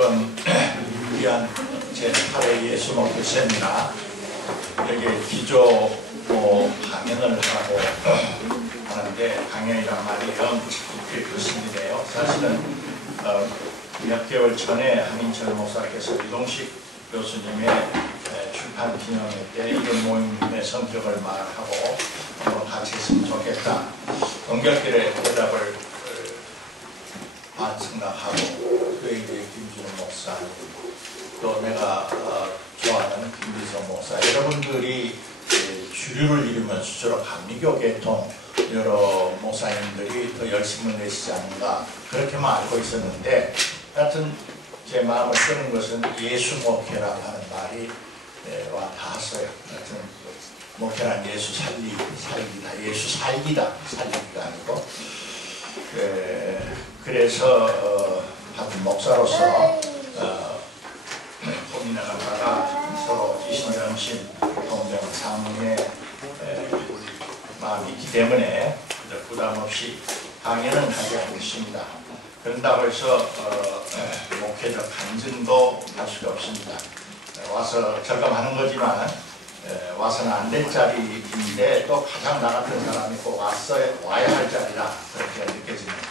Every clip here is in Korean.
이번 위안 제8회 예수 목회 세미나 여기 기조 강연을 하고 하는데, 강연이란 말이 영 무슨 일이에요? 사실은 몇 개월 전에 한인철 목사께서 이동식 교수님의 출판 기념회 때 이런 모임의 성격을 말하고 같이 했으면 좋겠다. 연결길에 대답을 생각하고, 그에 이제 김준호 목사, 또 내가 좋아하는 김비서 목사, 여러분들이 주류를 이루면 수저로 감리교 계통 여러 목사님들이 더 열심을 내시지 않는가, 그렇게만 알고 있었는데, 하여튼 제 마음을 끄는 것은 예수 목회라고 하는 말이 와 닿았어요. 하여튼 목회란 예수 살기다, 예수 살기다, 살기가 아니고. 그래서 하여튼 목사로서 고민해가다가 서로 이심전심 동정 상의 마음이 있기 때문에 부담 없이 강연은 하게 하고 있습니다. 그런다고 해서 목회적 간증도 할 수가 없습니다. 와서 절감하는 거지만 와서는 안 될 자리인데 또 가장 나 같은 사람이 꼭 와야 할 자리다, 그렇게 느껴집니다.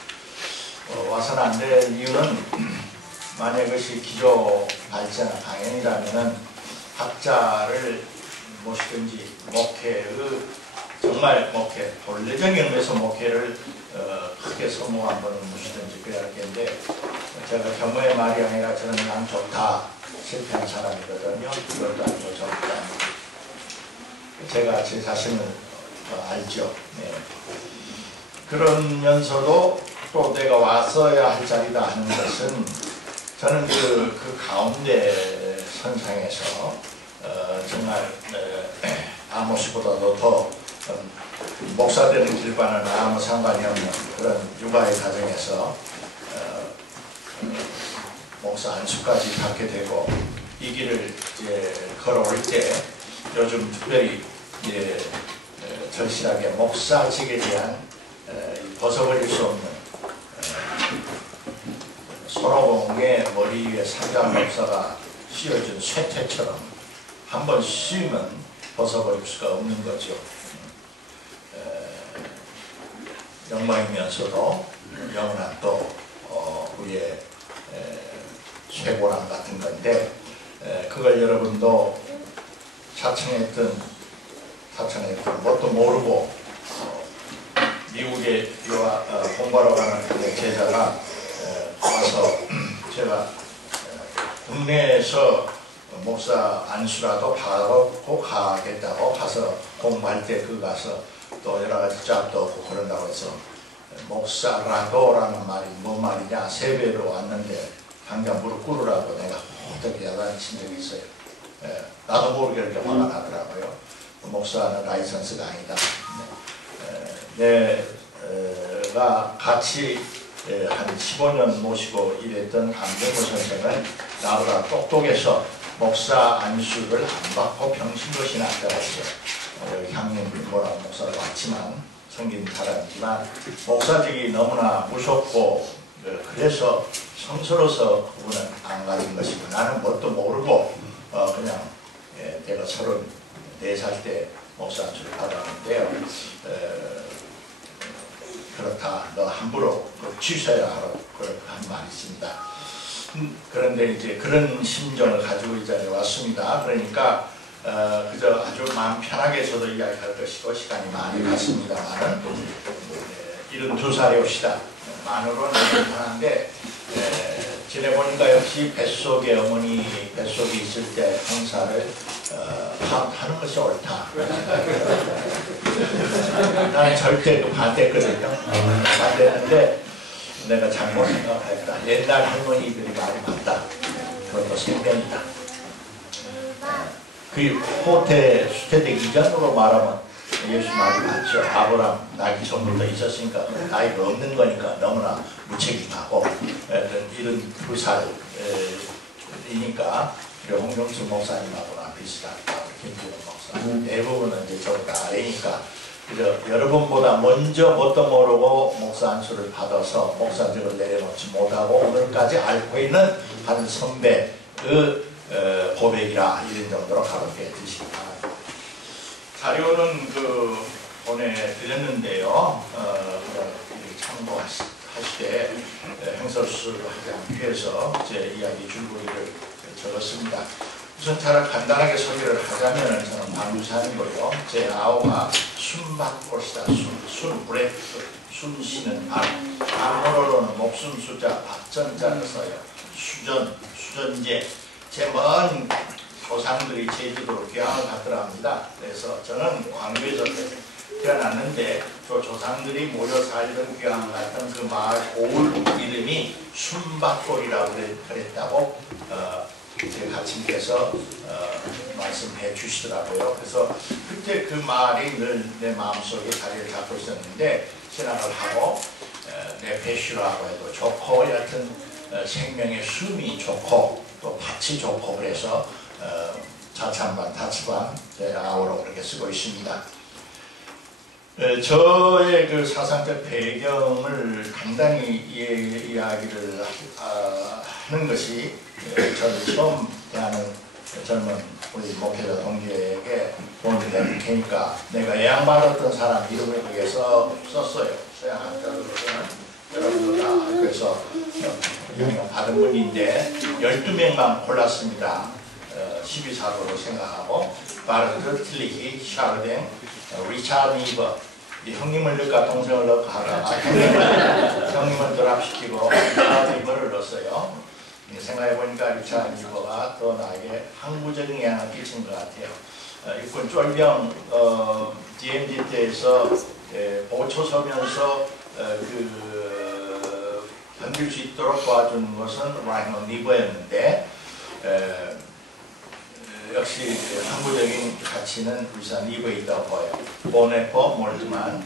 와서는 안 될 이유는, 만약 이것이 기조 발제나 강연이라면은 학자를 모시든지 목회의 정말 목회, 본래적인 의미에서 목회를 크게 소모한 분을 모시든지 그래야 할 텐데, 제가 경우의 말이 아니라 저는 그냥 좋다, 실패한 사람이거든요. 그것도 아니고 좋다. 제가 제 자신을 알죠. 네. 그러면서도 또 내가 왔어야 할 자리다 하는 것은, 저는 그 가운데 선상에서 정말 아모스보다도 더 목사 되는 길과는 아무 상관이 없는 그런 육아의 가정에서 목사 안수까지 갖게 되고, 이 길을 이제 걸어올 때 요즘 특별히 이제 절실하게 목사직에 대한 벗어버릴 수 없는 손오공의 머리 위에 상장 목사가 씌워준 쇠퇴처럼 한 번 씌우면 벗어버릴 수가 없는 거죠. 영광이면서도 영원한 또 우리의 쇠고랑 같은 건데, 그걸 여러분도 차청했던 뭣도 모르고 미국에 공부하러 가는 제자가 와서, 제가 국내에서 목사 안수라도 받고 가겠다고 가서 공부할 때 가서 또 여러 가지 짭도 없고 그런다고 해서, 목사라도라는 말이 뭔 말이냐, 세배로 왔는데 당장 무릎 꿇으라고 내가 어떻게 야단친 적이 있어요. 나도 모르게 이렇게 화가 나더라고요. 목사는 라이선스가 아니다. 내가 같이 한 15년 모시고 일했던 안병호 선생은 나보다 똑똑해서 목사 안수를 안 받고 병신것이 낫다고 여기 향림 뭐라고 목사로 왔지만, 성긴 사람이지만 목사직이 너무나 무섭고 그래서 성스러워서 그분은 안 가진 것이고, 나는 뭣도 모르고 그냥 내가 34살 때 목사 안수를 받았는데요. 그렇다, 너 함부로 취소해야 하라고 한 말이 있습니다. 그런데 이제 그런 심정을 가지고 이 자리에 왔습니다. 그러니까 그저 아주 마음 편하게 저도 이야기할 것이고, 시간이 많이 갔습니다만은 72살에 옵시다. 만으로는 편한데, 지내보니까 역시 뱃속에 어머니 뱃속에 있을 때 행사를 하는 것이 옳다. 나는 절대 또 반대했거든요. 반대했는데 내가 잘못 생각했다. 옛날 할머니들이 말이 맞다. 그것도 생명이다. 그 호태 수태대 이전으로 말하면 예수 말이 맞죠. 아브라함 나기 전부터 있었으니까 나이가 없는 거니까 너무나 무책임하고 이런 불살이니까 홍경수 목사님하고나 비슷하다. 김준호 목사 대부분은 이제 저보다 아래니까 그저 여러분보다 먼저 뭣도 모르고 목사 안수를 받아서 목사직을 내려놓지 못하고 오늘까지 앓고 있는 한 선배의 고백이라 이런 정도로 가볍게 드시기 바랍니다. 자료는 보내드렸는데요. 참고하시되 행설수를 하지 않기 위해서 제 이야기 줄거리를 적었습니다. 우선 차라리 간단하게 소개를 하자면 저는 방주산이고요. 제 아우가 숨밭꽃이다. 숨 쉬는 밭. 암호로는 목숨 숫자 박전자를 써요. 수전제. 제 먼 조상들이 제주도로 귀향을 갔더라 합니다. 그래서 저는 광주에서 태어났는데 저 조상들이 모여 살던 귀향을 갔던 그 마을 고을 이름이 숨밭골이라고 그랬다고 제 가침께서 말씀해 주시더라고요. 그래서 그때 그 말이 늘 내 마음속에 자리를 잡고 있었는데 신학을 하고 네페슈라고 해도 좋고 여하튼 생명의 숨이 좋고 또 밭이 좋고 그래서 자찬반, 타치반 아우로 그렇게 쓰고 있습니다. 저의 그 사상적 배경을 간단히 이야기를 하는 것이 저를 처음 대하는 젊은 우리 목회자 동기에게 도움이 될 테니까 내가 예양받았던 사람 이름을 거기에서 썼어요. 서양학자로서는 여러분도 다 학교에서 영향받은 분인데 12명만 골랐습니다. 12사도로 생각하고 바르트, 틀리히, 샤르댕, 리차드 니버 형님을 넣을까 동생을 넣을까 하다가 형님을 드랍시키고 리차드 니버를 넣었어요. 생각해보니까 리차드 니버가 더 나에게 항구적인 영향을 끼친 것 같아요. 육군 쫄병 DMZ 때에서 보초 서면서 견딜 수 있도록 도와준 것은 라이너 니버였는데 역시 항구적인 가치는 리차 니버에 있다고 봐요. 보네퍼, 몰트만,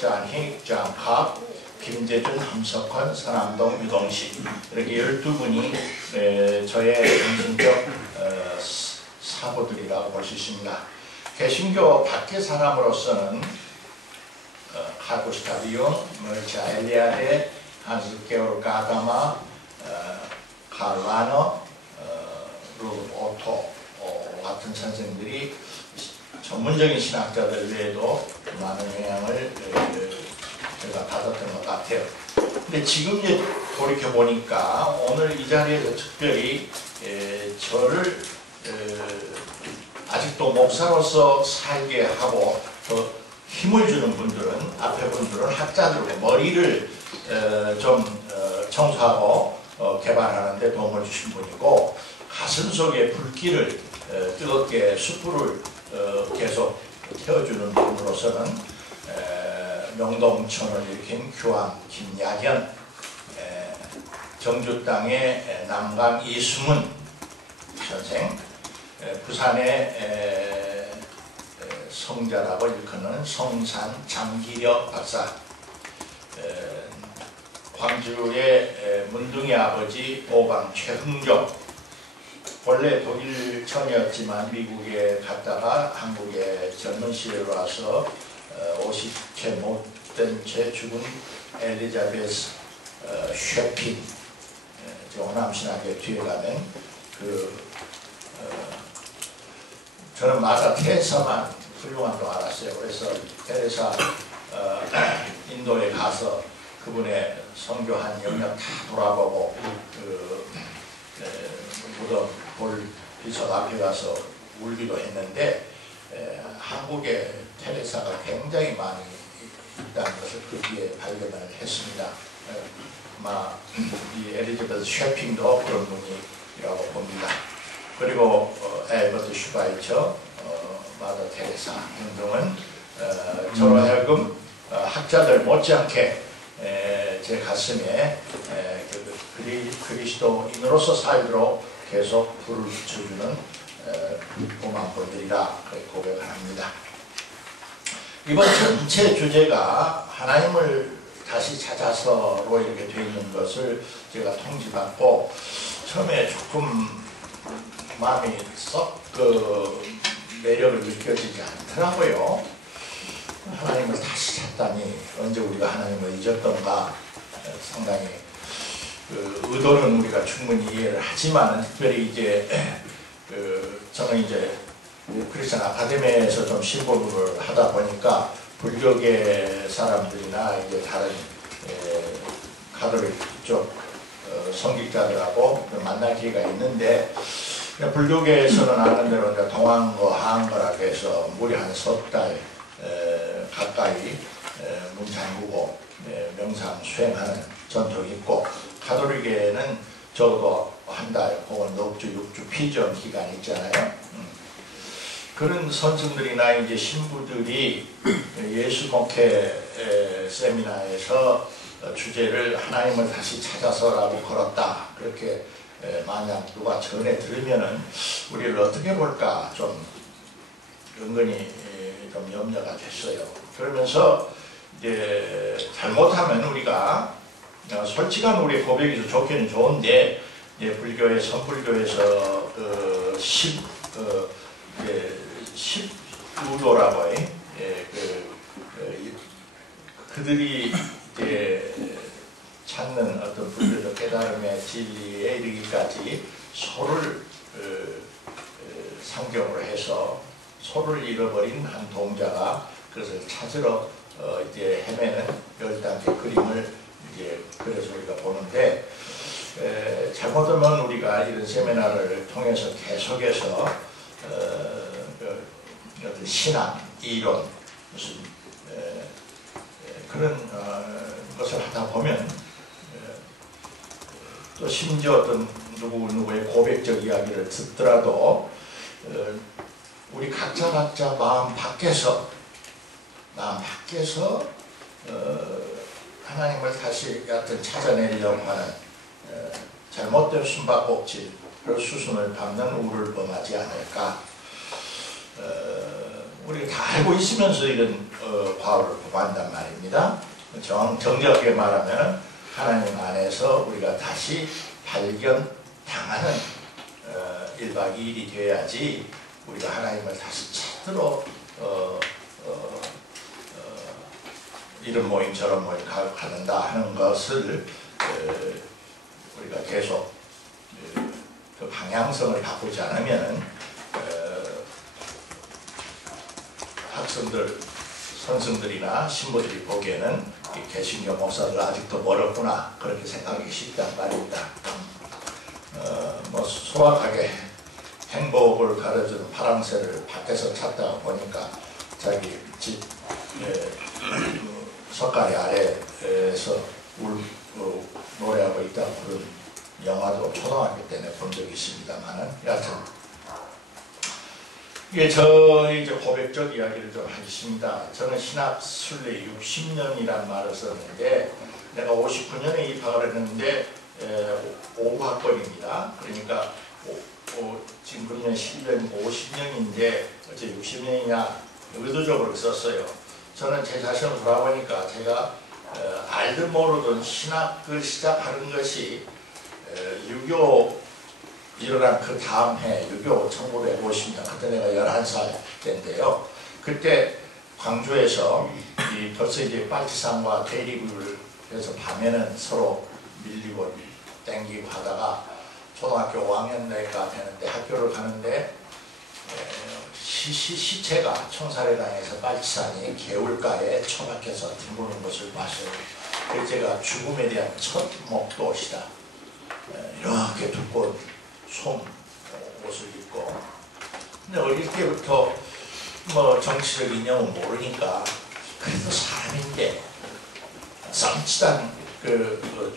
잔희, 장학, 김재준, 함석헌, 서남동, 유동식 이렇게 12분이 저의 정신적 사고들이라고 볼 수 있습니다. 개신교 밖의 사람으로서는 카구스타브 융, 멀차 엘리아데, 한스 게오르 가다마, 칼 라너, 로버트 오토 같은 선생님들이 전문적인 신학자들 외에도 많은 영향을 제가 받았던 것 같아요. 근데 지금 이제 돌이켜 보니까 오늘 이 자리에서 특별히 저를 아직도 목사로서 살게 하고 더 힘을 주는 분들은 앞에 분들은 학자들과 머리를 좀 청소하고 개발하는 데 도움을 주신 분이고 가슴 속에 불길을 뜨겁게 숯불을 계속 태워주는 분으로서는 명동천을 일으킨 규황 김야견, 정주 땅의 남강 이승훈 선생, 부산의 성자라고 일컫는 성산 장기력 박사, 광주의 문둥이 아버지 오강 최흥종, 원래 독일 청이었지만 미국에 갔다가 한국에 젊은 시절에 와서 50채 못된 채 죽은 엘리자베스 쉐핀, 호남신학의 뒤에 가면 저는 마다 테레사만 훌륭한 거 알았어요. 그래서 테레사 인도에 가서 그분의 선교한 영역 다 돌아보고 무덤 볼 비석 앞에 가서 울기도 했는데 한국에 테레사가 굉장히 많이 있다는 것을 그 뒤에 발견을 했습니다. 이 엘리자베스 쉐핑도 그런 분이라고 봅니다. 그리고 엘버트 슈바이처, 마더 테레사 등등은 저로 하여금 학자들 못지않게 제 가슴에 그리스도인으로서 살도록 계속 불을 붙여주는 고만분들이라 고백을 합니다. 이번 전체 주제가 하나님을 다시 찾아서로 이렇게 되어 있는 것을 제가 통지받고 처음에 조금 마음이 썩 매력을 느껴지지 않더라고요. 하나님을 다시 찾다니 언제 우리가 하나님을 잊었던가. 상당히 의도는 우리가 충분히 이해를 하지만 특별히 이제 저는 이제 크리스천 아카데미에서 좀 신보를 하다 보니까 불교계 사람들이나 이제 다른 가톨릭 쪽 성직자들하고 만날 기회가 있는데, 불교계에서는 아는 대로 동안거 하안거라고 해서 무려 한 석 달 가까이 문 잠그고 명상 수행하는 전통이 있고, 가톨릭에는 적어도 한 달 혹은 넉 주, 6주 피전 기간이 있잖아요. 그런 선생들이나 이제 신부들이 예수 목회 세미나에서 주제를 하나님을 다시 찾아서라고 걸었다. 그렇게 만약 누가 전해 들으면은 우리를 어떻게 볼까 좀 은근히 좀 염려가 됐어요. 그러면서 이제 잘못하면 우리가 솔직한 우리의 고백이 좋기는 좋은데, 이제 불교의 선불교에서 십우도라고 그들이 이제 찾는 어떤 불교적 깨달음의 진리에 이르기까지 소를 상경으로 해서 소를 잃어버린 한 동자가 그것을 찾으러 이제 헤매는 10단계 그림을 이제 그래서 우리가 보는데, 잘못하면 우리가 이런 세미나를 통해서 계속해서 어떤 신학, 이론, 무슨 그런 것을 하다 보면 또 심지어 어떤 누구의 고백적 이야기를 듣더라도 우리 각자 마음 밖에서 하나님을 다시 여하튼 찾아내려고 하는 잘못된 숨바꼭질, 수순을 밟는 우를 범하지 않을까. 우리가 다 알고 있으면서 이런 과오를 범한단 말입니다. 정확하게 말하면 하나님 안에서 우리가 다시 발견당하는 1박 2일이 되어야지 우리가 하나님을 다시 찾으러 이런 모임 저런 모임 가는다 하는 것을 우리가 계속 그 방향성을 바꾸지 않으면 학생들, 선생들이나 신부들이 보기에는 개신교 목사들 아직도 멀었구나 그렇게 생각하기 쉽단 말입니다. 뭐 소확하게 행복을 가르치는 파랑새를 밖에서 찾다가 보니까 자기 집 석가리 아래에서 노래하고 있다고 그런 영화도 초등학교 때문에 본 적이 있습니다만은, 여하튼 이게 저의 이제 고백적 이야기를 좀 하겠습니다. 저는 신학 순례 60년이란 말을 썼는데, 내가 59년에 입학을 했는데 5학번입니다. 그러니까 지금 그러면 11년 50년인데 어째 60년이냐 의도적으로 썼어요. 저는 제 자신을 돌아보니까 제가 알든 모르든 신학을 시작하는 것이 6.25 일어난 그 다음 해 6.25 1950년 그때 내가 11살 때인데요. 그때 광주에서 벌써 이제 빨치산과 대리구를 해서 밤에는 서로 밀리고 땡기고 하다가 초등학교 5학년 내가 되는데 학교를 가는데 시체가 청사례당에서 빨치산이 개울가에 처박혀서 뒹구는 것을 봤어요. 그래서 제가 죽음에 대한 첫 목도시다. 이렇게 두꺼운 솜 옷을 입고, 근데 어릴 때부터 뭐 정치적 이념은 모르니까 그래도 사람인데 썸칫한 그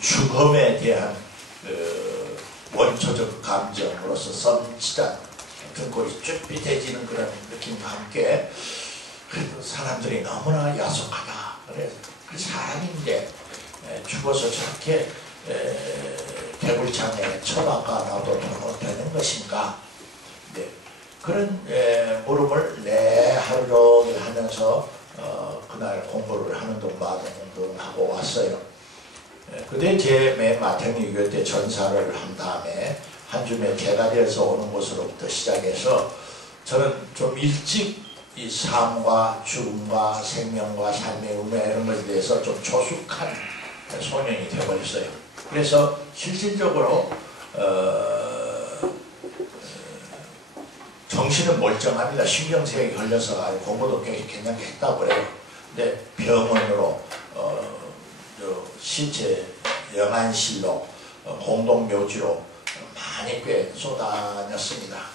죽음에 대한 그 원초적 감정으로서 썸칫한 등골이 쭉 삐대지는 그런 느낌과 함께 그래도 사람들이 너무나 야속하다. 그래서 그 사람인데 죽어서 저렇게 개불창에 처박아 놔둬도 되는 것인가? 네. 그런 물음을 하루 종일 하면서 그날 공부를 하는 동 마동 하고 왔어요. 그때 제 맨 마태유교 때 전사를 한 다음에 한 줌에 개가 되어서 오는 곳으로부터 시작해서 저는 좀 일찍 이 삶과 죽음과 생명과 삶의 운명 이런 것에 대해서 좀 조숙한 소년이 되어버렸어요. 그래서 실질적으로 정신은 멀쩡합니다. 신경쇠약이 걸려서 공부도 괜찮게 했다고 그래요. 근데 병원으로 시체 영안실로 공동묘지로 많이 꽤 쏟아녔습니다.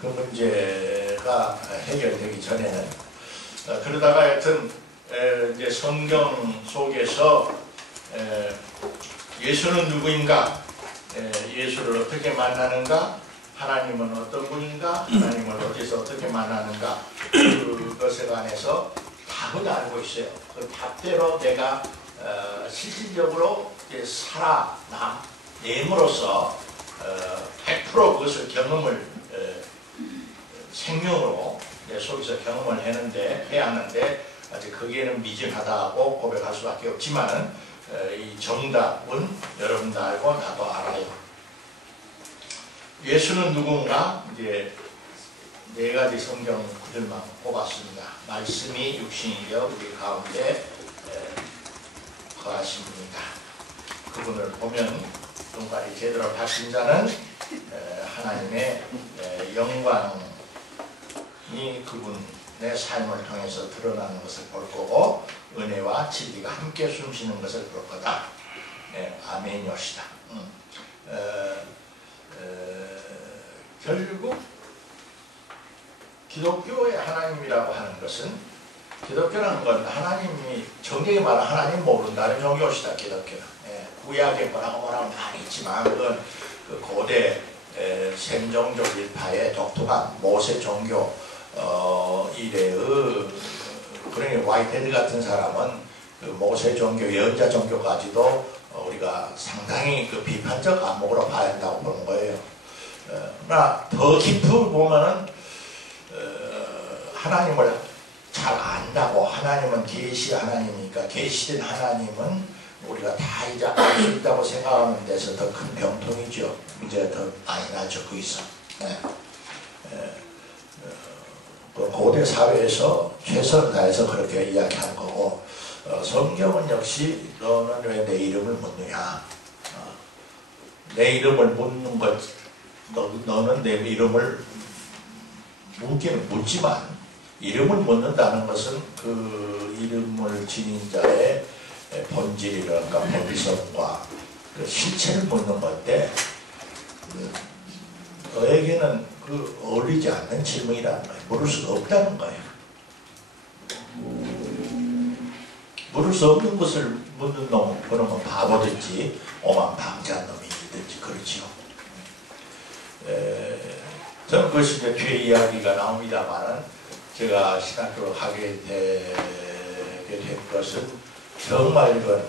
그 문제가 해결되기 전에는 그러다가 하여튼 이제 성경 속에서 예수는 누구인가, 예수를 어떻게 만나는가, 하나님은 어떤 분인가, 하나님을 어디서 어떻게 만나는가, 그것에 관해서 답을 알고 있어요. 그 답대로 내가 실질적으로 살아남으로써 100% 그것을 경험을 생명으로 내 속에서 경험을 해야 하는데 아직 거기에는 미진하다고 고백할 수밖에 없지만 이 정답은 여러분도 알고 나도 알아요. 예수는 누군가? 이제 네 가지 성경 구절만 꼽았습니다. 말씀이 육신이 되어 우리 가운데 거하십니다. 그분을 보면 눈깔이 제대로 밝힌 자는 하나님의 영광이 그분의 삶을 통해서 드러나는 것을 볼 거고 은혜와 진리가 함께 숨쉬는 것을 볼 거다. 아멘이옵시다. 결국 기독교의 하나님이라고 하는 것은, 기독교라는 건 하나님이 정경이 말하는 하나님 모른다는 종교시다. 기독교는 구약에 뭐라고 많이 있지만 그건 그 고대 샘종족 일파의 독특한 모세 종교 이래의, 그러니 와이테드 같은 사람은 그 모세 종교, 예언자 종교까지도 우리가 상당히 그 비판적 안목으로 봐야 한다고 보는 거예요. 그러나 더 깊이 보면은 하나님을 잘 안다고, 하나님은 계시 하나님이니까 계시된 하나님은 우리가 다 이제 알 수 있다고 생각하는 데서 더 큰 병통이죠. 문제가 더 많이 나죠. 거기서. 고대 사회에서 최선을 다해서 그렇게 이야기하는 거고, 성경은 역시 너는 왜 내 이름을 묻느냐. 내 이름을 묻는 것, 너는 내 이름을 묻기는 묻지만 이름을 묻는다는 것은 그 이름을 지닌 자의 본질이랄까 본성과 그 실체를 묻는 건데, 너에게는 그 어울리지 않는 질문이라는 거예요. 물을 수가 없다는 거예요. 물을 수 없는 것을 묻는 놈, 그러면 바보든지 오만 방자한 놈이든지 그렇지요. 저는 그것이 이제 뒤에 이야기가 나옵니다만은, 제가 신학교를 하게 된 것은 정말 이건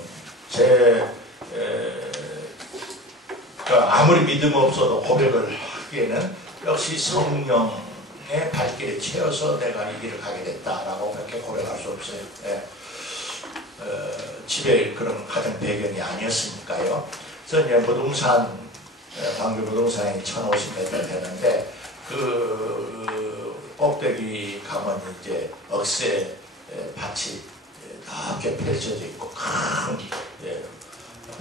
아무리 믿음 없어도 고백을 하기에는 역시 성령의 발길에 채워서 내가 이 길을 가게 됐다라고 그렇게 고백할 수 없어요. 집에 그런 가정 배경이 아니었으니까요. 그래서 이제 부동산, 광주 부동산이 1,050m 되는데 그 꼭대기 가면 이제 억새 밭이 넓게 펼쳐져 있고 큰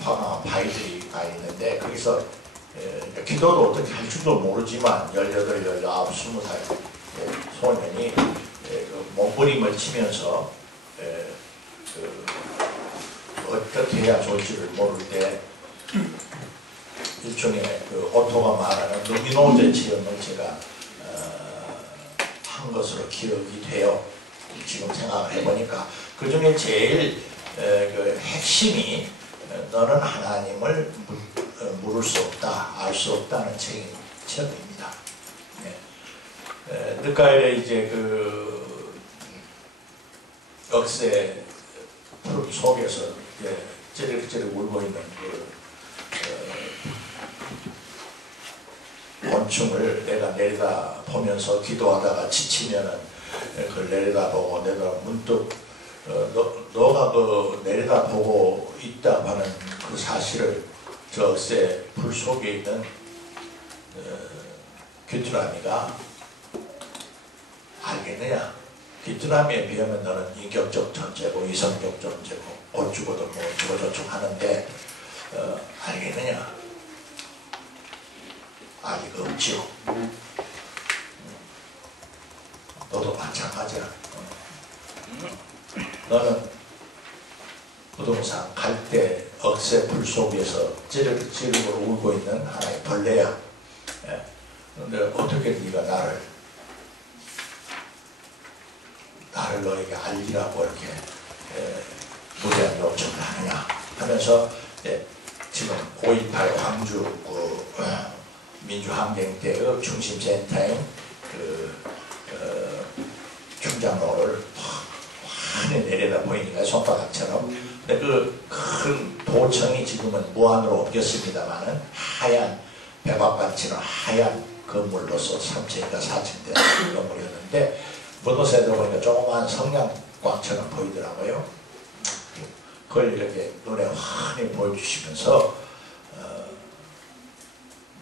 황화 바위들이 가 있는데, 거기서 기도도 어떻게 할 줄도 모르지만 18, 19, 20살 소년이 몸부림을 치면서 어떻게 해야 좋을지를 모를 때 일종의 그 오토가 말하는 루미노제 체험을 제가 한 것으로 기억이 돼요. 지금 생각을 해보니까 그 중에 제일 그 핵심이 너는 하나님을 물을 수 없다, 알 수 없다는 책입니다. 늦가을에 이제 그 억새 푸른 속에서 찌릿찌릿 울고 있는 그 곤충을 내가 내려다 보면서 기도하다가 지치면은 그걸 내려다보고 내가 문득 너가 그 내려다보고 있다고 하는 그 사실을 저 억새 풀 속에 있는 귀뚜라미가 알겠느냐? 귀뚜라미에 비하면 너는 인격적 존재고 이성적 존재고 곧 죽어도 뭐 죽어저축 하는데 알겠느냐? 아직 없지요. 너도 마찬가지야. 너는 부동산 갈대 억새불 속에서 찌르고 울고 있는 하나의 벌레야. 그런데 어떻게 네가 나를 너에게 알리라고 이렇게 무리한 요청을 하느냐 하면서 지금 5.18 광주 민주항쟁 때의 중심센터인 충장로를 환히 내려다 보이니까 손바닥처럼. 근데 그 큰 도청이 지금은 무한으로 옮겼습니다만은 하얀 백악관 치는 하얀 건물로서 3층인가 4층 되는 건물이었는데 무도새에 들어보니까 조그마한 성냥광처럼 보이더라고요. 그걸 이렇게 눈에 환히 보여주시면서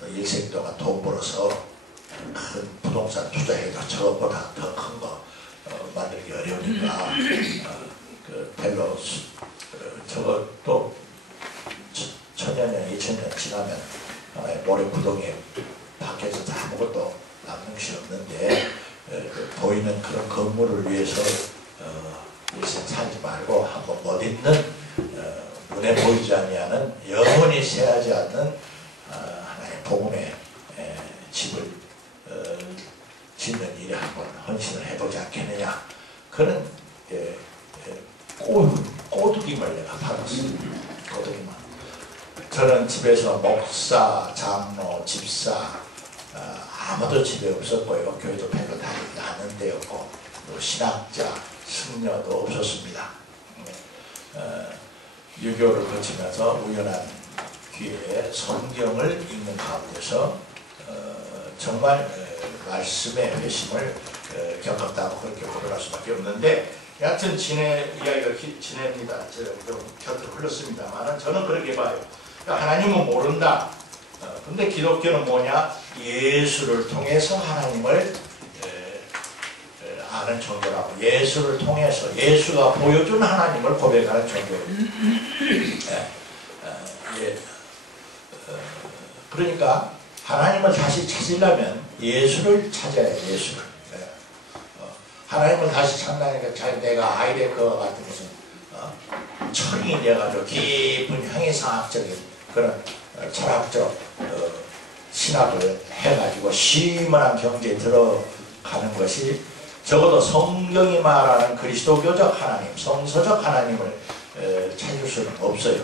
너 일생 동안 돈 벌어서 큰 부동산 투자해도 저것보다 더 큰 거 만들기 어려우니까 별로 저것도 1000년, 2000년 지나면 모래구덩이에 밖에서 아무것도 남는 것이 없는데 보이는 그런 건물을 위해서 일생 살지 말고 한번 멋있는 눈에 보이지 아니하는 영원히 새하지 않는 하나의 복음의 집을 짓는 일에 한번 헌신을 해보지 않겠느냐. 그런 꼬드김을 내가 받았어요. 꼬드김을. 저는 집에서 목사, 장로, 집사 아무도 집에 없었고요. 교회도 별로 다니지 않는 데였고 또 신학자, 승려도 없었습니다. 유교를 거치면서 우연한 기회에 성경을 읽는 가운데서 정말 말씀의 회심을 겪었다고 그렇게 고백할 수밖에 없는데 여하튼 이야기가 지냅니다. 좀 곁으로 흘렀습니다만 저는 그렇게 봐요. 하나님은 모른다. 근데 기독교는 뭐냐? 예수를 통해서 하나님을 아는 종교라고. 예수를 통해서 예수가 보여준 하나님을 고백하는 종교입니다. 그러니까 하나님을 다시 찾으려면 예수를 찾아야 해요. 예수를. 하나님을 다시 찾나니까 내가 아이레커 같은 무슨 철이 되어가지고 깊은 형이상학적인 그런 철학적 신학을 해가지고 시원한 경지에 들어가는 것이 적어도 성경이 말하는 그리스도교적 하나님, 성서적 하나님을 찾을 수는 없어요.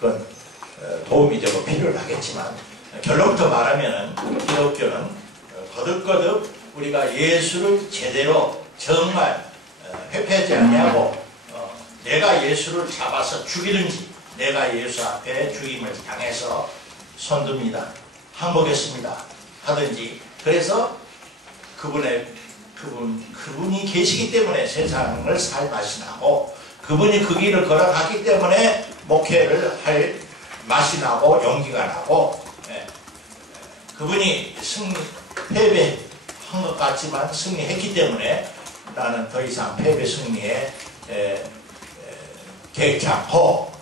그건 도움이 되고 필요를 하겠지만 결론부터 말하면 기독교는 거듭거듭 우리가 예수를 제대로 정말 회피하지 아니하고 내가 예수를 잡아서 죽이든지 내가 예수 앞에 죽임을 당해서 손듭니다. 항복했습니다. 하든지 그래서 그분이 계시기 때문에 세상을 살 맛이 나고 그분이 그 길을 걸어갔기 때문에 목회를 할 맛이 나고 용기가 나고 그분이 패배한 것 같지만 승리했기 때문에 나는 더 이상 패배 승리에 개의치 않고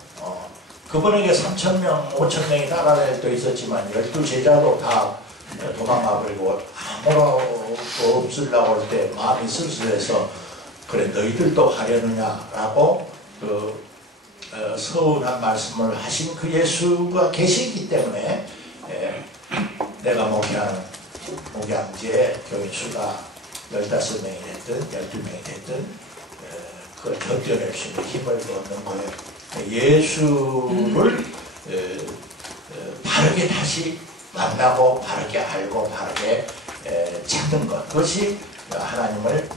그분에게 3,000명, 5,000명이 따라다닐 때 있었지만 12제자도 다 도망가버리고 아무것도 없으려고 할 때 마음이 쓸쓸해서 그래 너희들도 가려느냐라고 서운한 말씀을 하신 그 예수가 계시기 때문에 내가 목회하는 목양지에 교인 수가 15명이 됐든 12명이 됐든 그걸 견뎌낼 수 있는 힘을 얻는 거예요. 예수를 바르게 다시 만나고 바르게 알고 바르게 찾는 것, 그것이 하나님을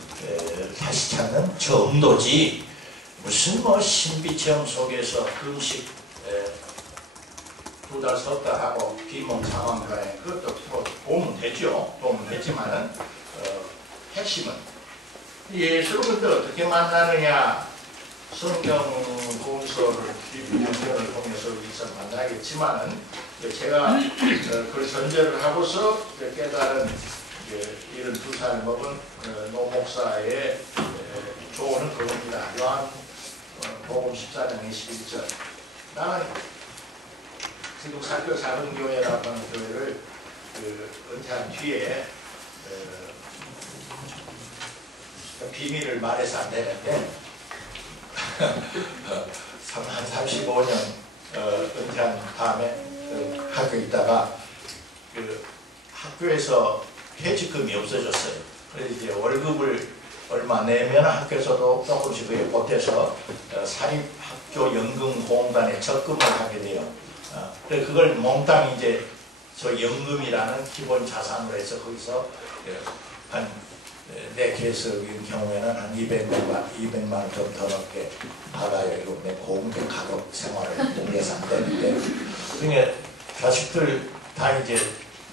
다시 찾는 정도지 무슨 신비체험 속에서 금식 2달 석 달 하고 비몽 상황가에 그것도 도움은 되죠. 도움은 되지만은 핵심은 예수를 근데 어떻게 만나느냐. 성경 공서를 연결을 통해서 여기서 만나겠지만은 제가 그 전제를 하고서 깨달은 72살 먹은 노 목사의 조언은 그겁니다. 요한 복음 14장 21절. 나는 기독사교 작은 교회라고 하는 교회를 은퇴한 뒤에 비밀을 말해서 안 되는데 한 35년 은퇴한 다음에 학교에 있다가 학교에서 퇴직금이 없어졌어요. 그래서 이제 월급을 얼마 내면 학교에서도 조금씩 그게 보태서 사립학교연금보험단에 적금을 하게 돼요. 그래서 그걸 몽땅 이제 저 연금이라는 기본 자산으로 해서 거기서 한 내 계획의 경우에는 한 200만 원 좀 더 넘게 받아요. 이거 내 고금제 가족 생활을 위해서 안 되는데, 그러니까 자식들 다 이제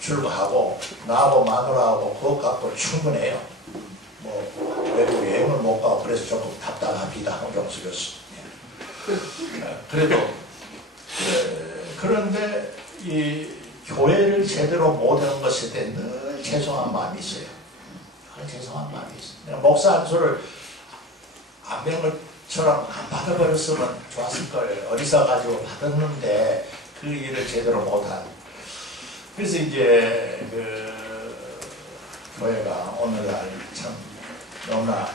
출가하고 나하고 마누라하고 그것 갖고 충분해요. 뭐 외국 여행을 못 가고 그래서 조금 답답합니다. 홍경수 교수. 그래도 그런데 이 교회를 제대로 못하는 것에 대해 늘 죄송한 마음이 있어요. 죄송한 마음이 있어요. 목사 안수를 안 배운 것처럼 안 받아버렸으면 좋았을 거예요. 어리석어가지고 받았는데 그 일을 제대로 못한. 그래서 이제 교회가 오늘날 참 너무나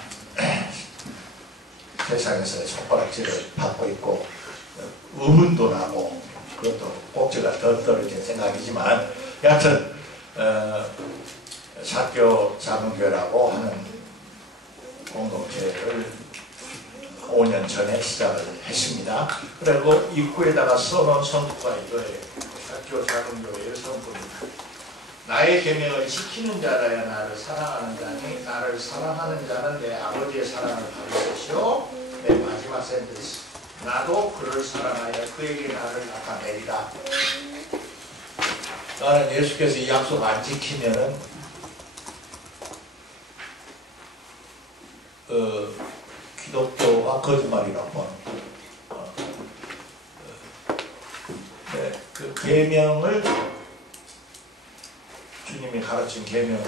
세상에서 손가락질을 받고 있고 의문도 나고 그것도 꼭지가 더 떨어진 생각이지만, 여하튼 사교 작은교회라고 하는 공동체를 5년 전에 시작을 했습니다. 그리고 입구에다가 써놓은 선포가 이거예요. 사교 작은교회의 선포입니다. 나의 계명을 지키는 자라야 나를 사랑하는 자니 나를 사랑하는 자는 내 아버지의 사랑을 받을 것이요 내 마지막 센텐스 나도 그를 사랑하여 그에게 나를 나타내리라. 나는 예수께서 이 약속 안 지키면은 기독교가 거짓말이라고 하는 그 계명을 주님이 가르친 계명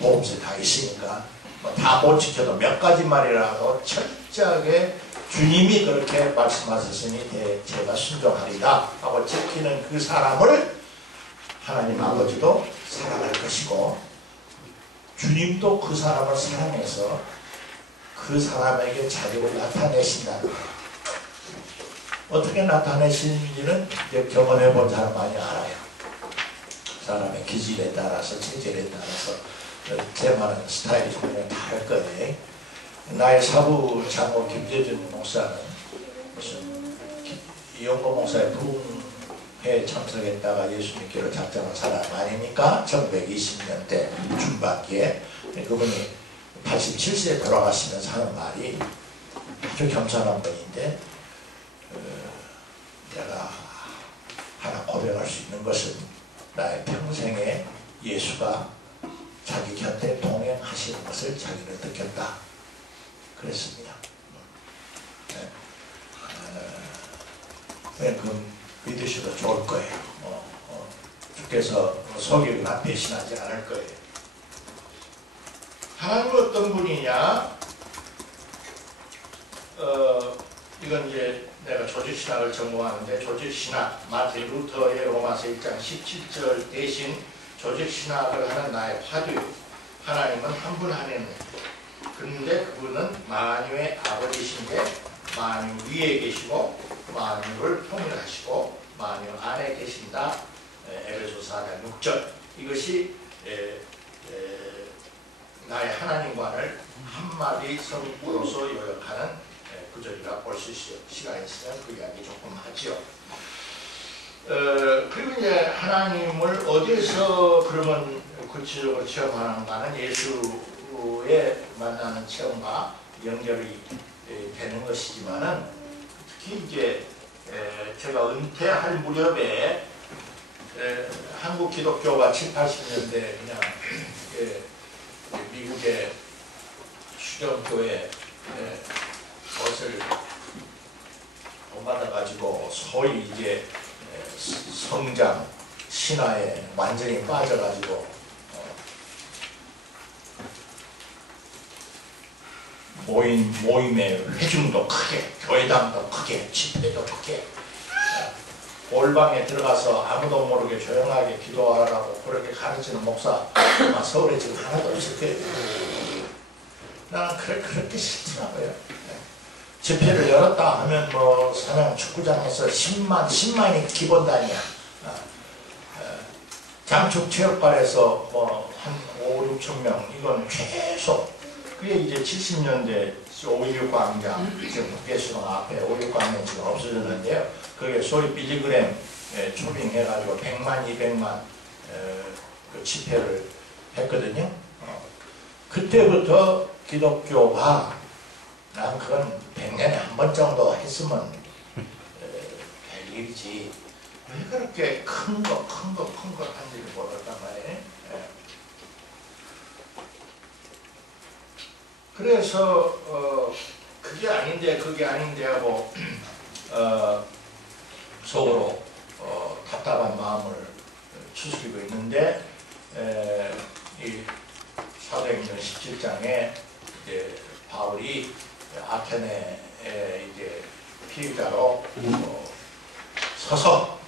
복음서에 다 있으니까 뭐 다 못 지켜도 몇 가지 말이라도 철저하게 주님이 그렇게 말씀하셨으니 제가 순종하리라 하고 지키는 그 사람을 하나님 아버지도 사랑할 것이고 주님도 그 사람을 사랑해서 그 사람에게 자격을 나타내신다. 어떻게 나타내시는지는 경험해 본 사람만이 알아요. 사람의 기질에 따라서 체질에 따라서 제만한 스타일이 좀 다를 거예요. 나의 사부 장모 김재준 목사는 무슨 이용고 목사의 부흥회에 참석했다가 예수 믿기로 작정한 사람 아닙니까? 1920년대 중반기에 그분이 87세에 돌아가시면서 하는 말이 아주 겸손한 분인데 내가 하나 고백할 수 있는 것은 나의 평생에 예수가 자기 곁에 동행하시는 것을 자기는 느꼈다. 그랬습니다. 그 믿으셔도 좋을 거예요. 주께서 속이거나 배신하지 않을 거예요. 하나님은 어떤 분이냐? 이건 이제 내가 조직신학을 전공하는데 조직신학, 마틴 루터의 로마서 1장 17절 대신 조직신학을 하는 나의 화두. 하나님은 한 분 하나님. 그런데 그분은 만유의 아버지신데 만유 위에 계시고 만유를 통일하시고 만유 안에 계신다. 에베소서 4장 6절. 이것이 나의 하나님과를 한마디 성구로서 요약하는 구절이라 볼 수 있어요. 시간이 있으면 그 이야기 조금 하지요. 그리고 이제 하나님을 어디에서 그러면 구체적으로 체험하는가는 예수의 만나는 체험과 연결이 되는 것이지만은 특히 이제 제가 은퇴할 무렵에 한국 기독교가 7, 80년대 그냥 미국의 수령교회 것을 본받아가지고 소위 이제 성장, 신화에 완전히 빠져가지고 모임의 회중도 크게, 교회당도 크게, 집회도 크게, 골방에 들어가서 아무도 모르게 조용하게 기도하라고 그렇게 가르치는 목사 아마 서울에 지금 하나도 없을 거예요. 나는 그렇게 싫더라고요. 집회를 열었다 하면 뭐 삼양 축구장에서 10만이 기본단이야. 장축체육관에서 뭐 한 5, 6천 명, 이건 최소. 그게 이제 70년대 5.16 광장, 지금 국회수동 앞에 5.16 광장 지금 없어졌는데요. 그게 소위 빌리그램 초빙해가지고 100만, 200만 그 집회를 했거든요. 그때부터 기독교가, 난 그건 100년에 한 번 정도 했으면 될 일이지, 왜 그렇게 큰 거 한지를 모르단 말이에요. 그래서 그게 아닌데 하고 속으로 답답한 마음을 추스리고 있는데, 이 사도행전 17장에 이제 바울이 아테네에 이제 피의자로 서서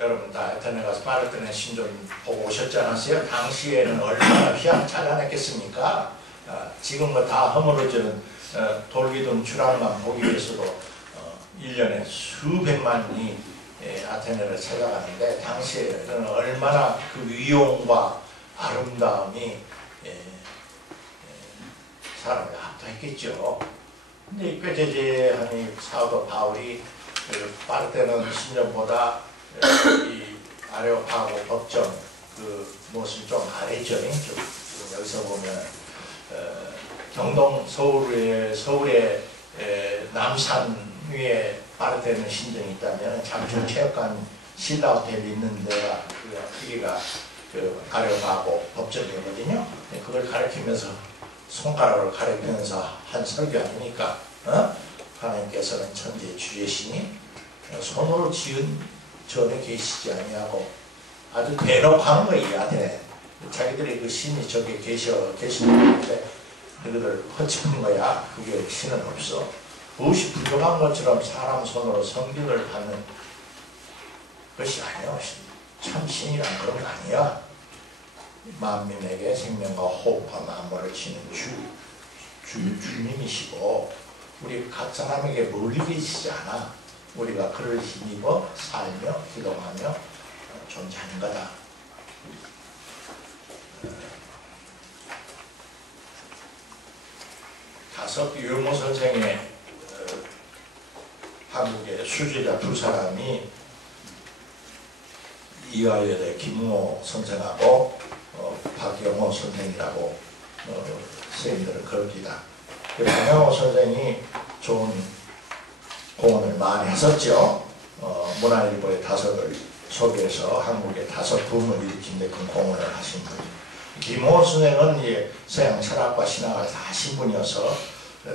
여러분 다 아테네 가서 파르테논 신전 보고 오셨지 않았어요? 당시에는 얼마나 휘황찬란했겠습니까? 지금 뭐 다 허물어지는 돌기둥 주랑만 보기 위해서도 1년에 수백만이 아테네를 찾아가는데, 당시에는 얼마나 그 위용과 아름다움이 사람을 압도했겠죠. 근데 이 꾀죄죄한 사도 바울이 그 파르테논 신전보다 이 아레오파고 법정 그 무엇을 좀 아래죠. 지금 여기서 보면 경동 서울의 남산 위에 파르테논 신전이 있다면 장충체육관 신라호텔이 있는 데가 여기가 그 아레오파고 법정이거든요. 그걸 가리키면서 손가락을 가리키면서 한 설교 아닙니까? 하나님께서는 천지의 주제시니 손으로 지은 전에 계시지 아니하고, 아주 대놓고 하는 거예요. 아테네 자기들의 그 신이 저기 계시는데 너희들 허치픈 거야. 그게 신은 없어. 무엇이 부족한 것처럼 사람 손으로 성균을 받는 것이 아니야. 참 신이란 그런 거 아니야. 만민에게 생명과 호흡과 만물을 지는 주님이시고, 우리 각 사람에게 멀리 계시지 않아. 우리가 그를 힘입어 살며 기도하며 존재하는 거다. 다섯 유모 선생의 한국의 수제자 두 사람이 이화여대 김웅호 선생하고 박영호 선생이라고 선생님들을 거릅니다. 박영호 선생이 좋은 공헌을 많이 했었죠. 문화일보의 다섯을 소개해서 한국의 다섯 붐을 일으킨 데 큰 공헌을 하신 분. 김호 선생은 이제 서양 철학과 신학을 다 하신 분이어서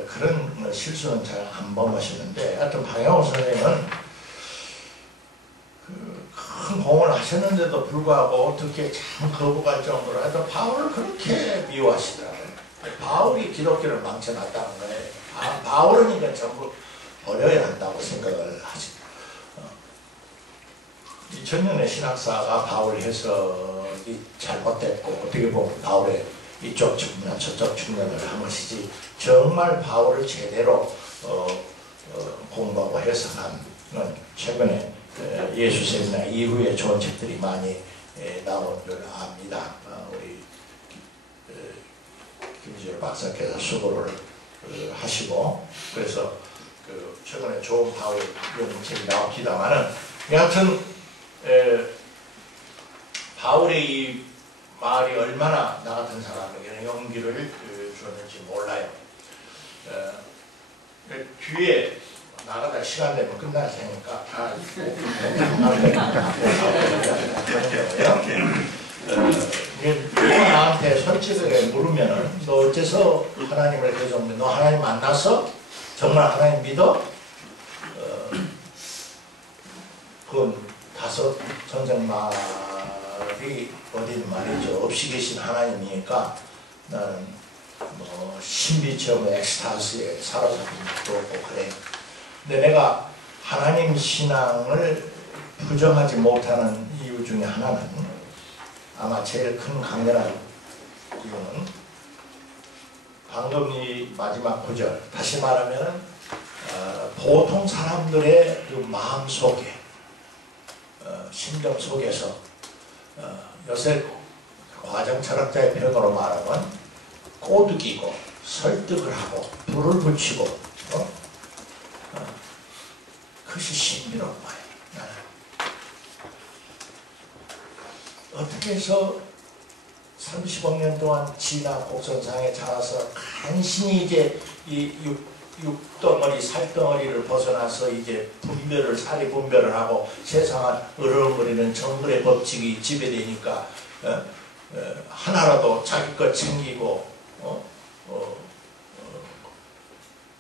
그런 실수는 잘 안 범하시는데, 하여튼 박영호 선생은 큰 공헌을 하셨는데도 불구하고 어떻게 참 거부할 정도로 하여튼 바울을 그렇게 미워하시더라고요. 바울이 기독교를 망쳐놨다는 거예요. 바울은 이건 전부 버려야 한다고 생각을 하십니다. 이 천년의 신학사가 바울 해석이 잘못됐고, 어떻게 보면 바울의 이쪽 측면 저쪽 측면을 한 것이지, 정말 바울을 제대로 공부하고 해석한 건 최근에 예수 세미나 이후에 좋은 책들이 많이 나온 줄 압니다. 우리 김지열 박사께서 수고를 하시고, 그래서 최근에 좋은 바울 책이 나옵니다만은, 여하튼 바울의 이 말이 얼마나 나 같은 사람에게는 용기를 주었는지 몰라요. 뒤에 나가다 시간 되면 끝날 테니까 누가 나한테 솔직하게 물으면은, 너 어째서 하나님을 계속, 너 하나님 만났어? 정말 하나님 믿어? 그건 다섯 선생 말이 어딘 말이죠. 없이 계신 하나님이니까 나는 뭐 신비체험 엑스타스에 사로잡힌 것도 없고 그래. 근데 내가 하나님 신앙을 부정하지 못하는 이유 중에 하나는 아마 제일 큰 강렬한 이유는 방금 이 마지막 구절, 다시 말하면 보통 사람들의 그 마음 속에 심정 속에서 요새 과정 철학자의 표현으로 말하면 꼬드기고 설득을 하고 불을 붙이고 그것이 신비로운 거예요. 어떻게 해서 35년 동안 진화 곡선상에 자라서 간신히 이제 이 육덩어리, 살덩어리를 벗어나서 이제 분별을, 사리 분별을 하고 세상을 으르렁거리는 정글의 법칙이 지배되니까 하나라도 자기 것 챙기고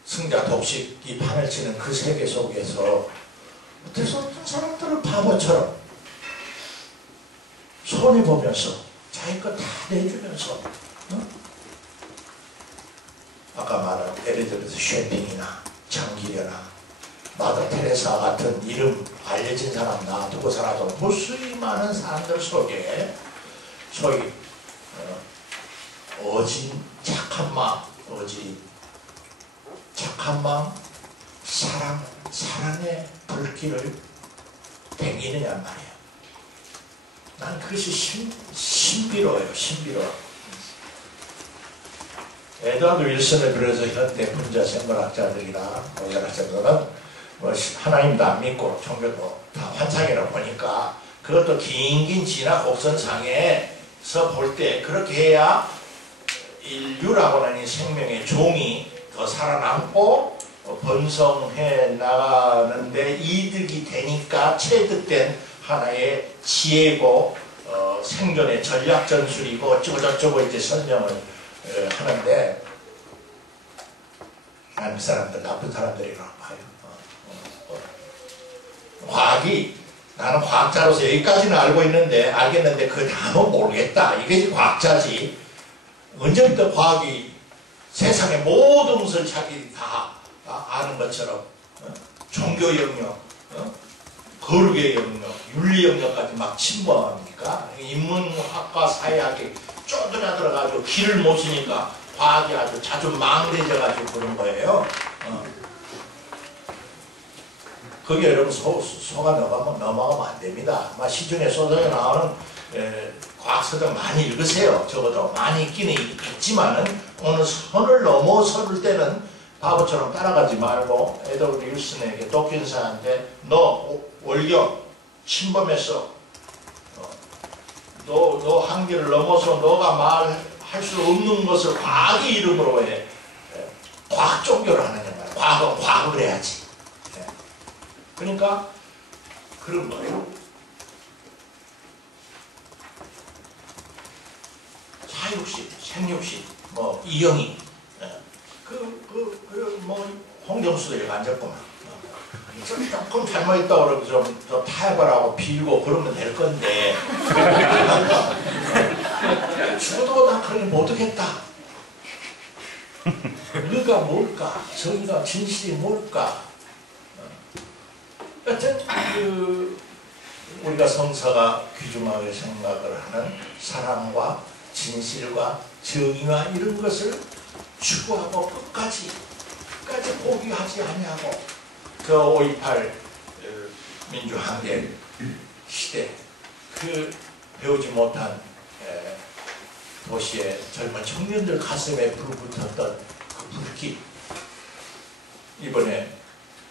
승자 독식 이 판을 치는 그 세계 속에서 어때서 어떤 사람들은 바보처럼 손해보면서 자기 것 다 내주면서 아까 말한 예를 들어서 쉐핑이나 정기련나 마더 테레사 같은 이름 알려진 사람 놔두고서라도 무수히 많은 사람들 속에 소위 어진 착한 마음, 착한 마음, 사랑의 불길을 댕기느냐 말이에요. 난 그것이 신비로워요. 신비로워. 에드워드 윌슨을 비롯해서 현대 분자 생물학자들이나 여러학자들은 하나님도 안 믿고 종교도 다 환상이라고 보니까 그것도 긴긴 진화 곡선상에서 볼 때 그렇게 해야 인류라고 하는 이 생명의 종이 더 살아남고 번성해 나가는데 이득이 되니까 체득된 하나의 지혜고 생존의 전략 전술이고 어쩌고저쩌고 이제 설명을 하는데 나는 그 사람들 나쁜 사람들이라고 봐요. 과학이 나는 과학자로서 여기까지는 알겠는데 그 다음은 모르겠다. 이게 과학자지. 언제부터 과학이 세상의 모든 것을 자기 다 아는 것처럼 종교 영역, 거룩의 영역, 윤리 영역까지 막 침범합니까? 인문학과 사회학이 쪼들어가지고 길을 못 쓰니까 과학이 아주 자주 망대져가지고 그런 거예요. 거기에 여러분 소가 넘어가면 안 됩니다. 아마 시중에 소설에 나오는 과학서적 많이 읽으세요. 적어도 많이 있기는 있지만은 어느 선을 넘어설 때는 바보처럼 따라가지 말고 에드워드 윌슨에게 도킨스한테 너 월경 침범했어. 너 한계를 넘어서 너가 말할 수 없는 것을 과학의 이름으로 해. 과학 종교를 하느냐 말이야. 과학은 과학을 해야지. 그러니까 그런 거예요. 사육식, 생육식, 뭐 이영이, 홍정수도 여기 앉았구만. 조금 잘못했다고 그러고 좀 타협을 하고 빌고 그러면 될 건데 죽어도 나 그렇게 못하겠다. 의가 뭘까? 정의가 진실이 뭘까? 여튼 우리가 성사가 귀중하게 생각을 하는 사랑과 진실과 정의와 이런 것을 추구하고 끝까지 포기하지 아니하고 그 5.18 민주항쟁 시대 그 배우지 못한 도시의 젊은 청년들 가슴에 불붙었던 그 불길 이번에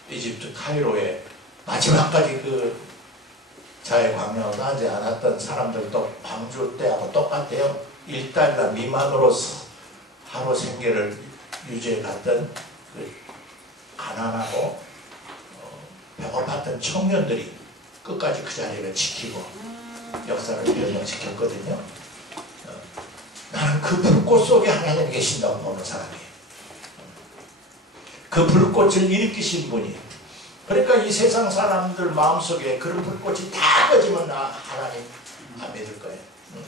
이집트 카이로에 마지막까지 그 자해광명을 하지 않았던 사람들도 광주 때하고 똑같아요. 1달러 미만으로서 하루 생계를 유지해 갔던 그 가난하고 배고팠던 청년들이 끝까지 그 자리를 지키고 역사를 변형시켰거든요. 나는 그 불꽃 속에 하나님이 계신다고 보는 사람이에요. 그 불꽃을 일으키신 분이. 그러니까 이 세상 사람들 마음속에 그런 불꽃이 다 꺼지면 나 하나님 안 믿을 거예요.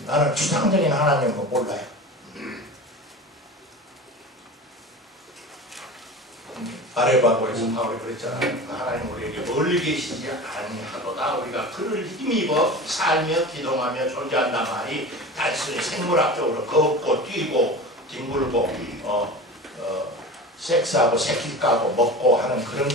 나는 추상적인 하나님은 몰라요. 아레바고에서 바울이 그랬잖아요. 하나님 우리에게 멀리 계시지 아니하도다. 우리가 그를 힘입어 살며 기동하며 존재한단 말이 단순히 생물학적으로 걷고 뛰고 뒹굴고 섹스하고 새끼 까고 먹고 하는 그런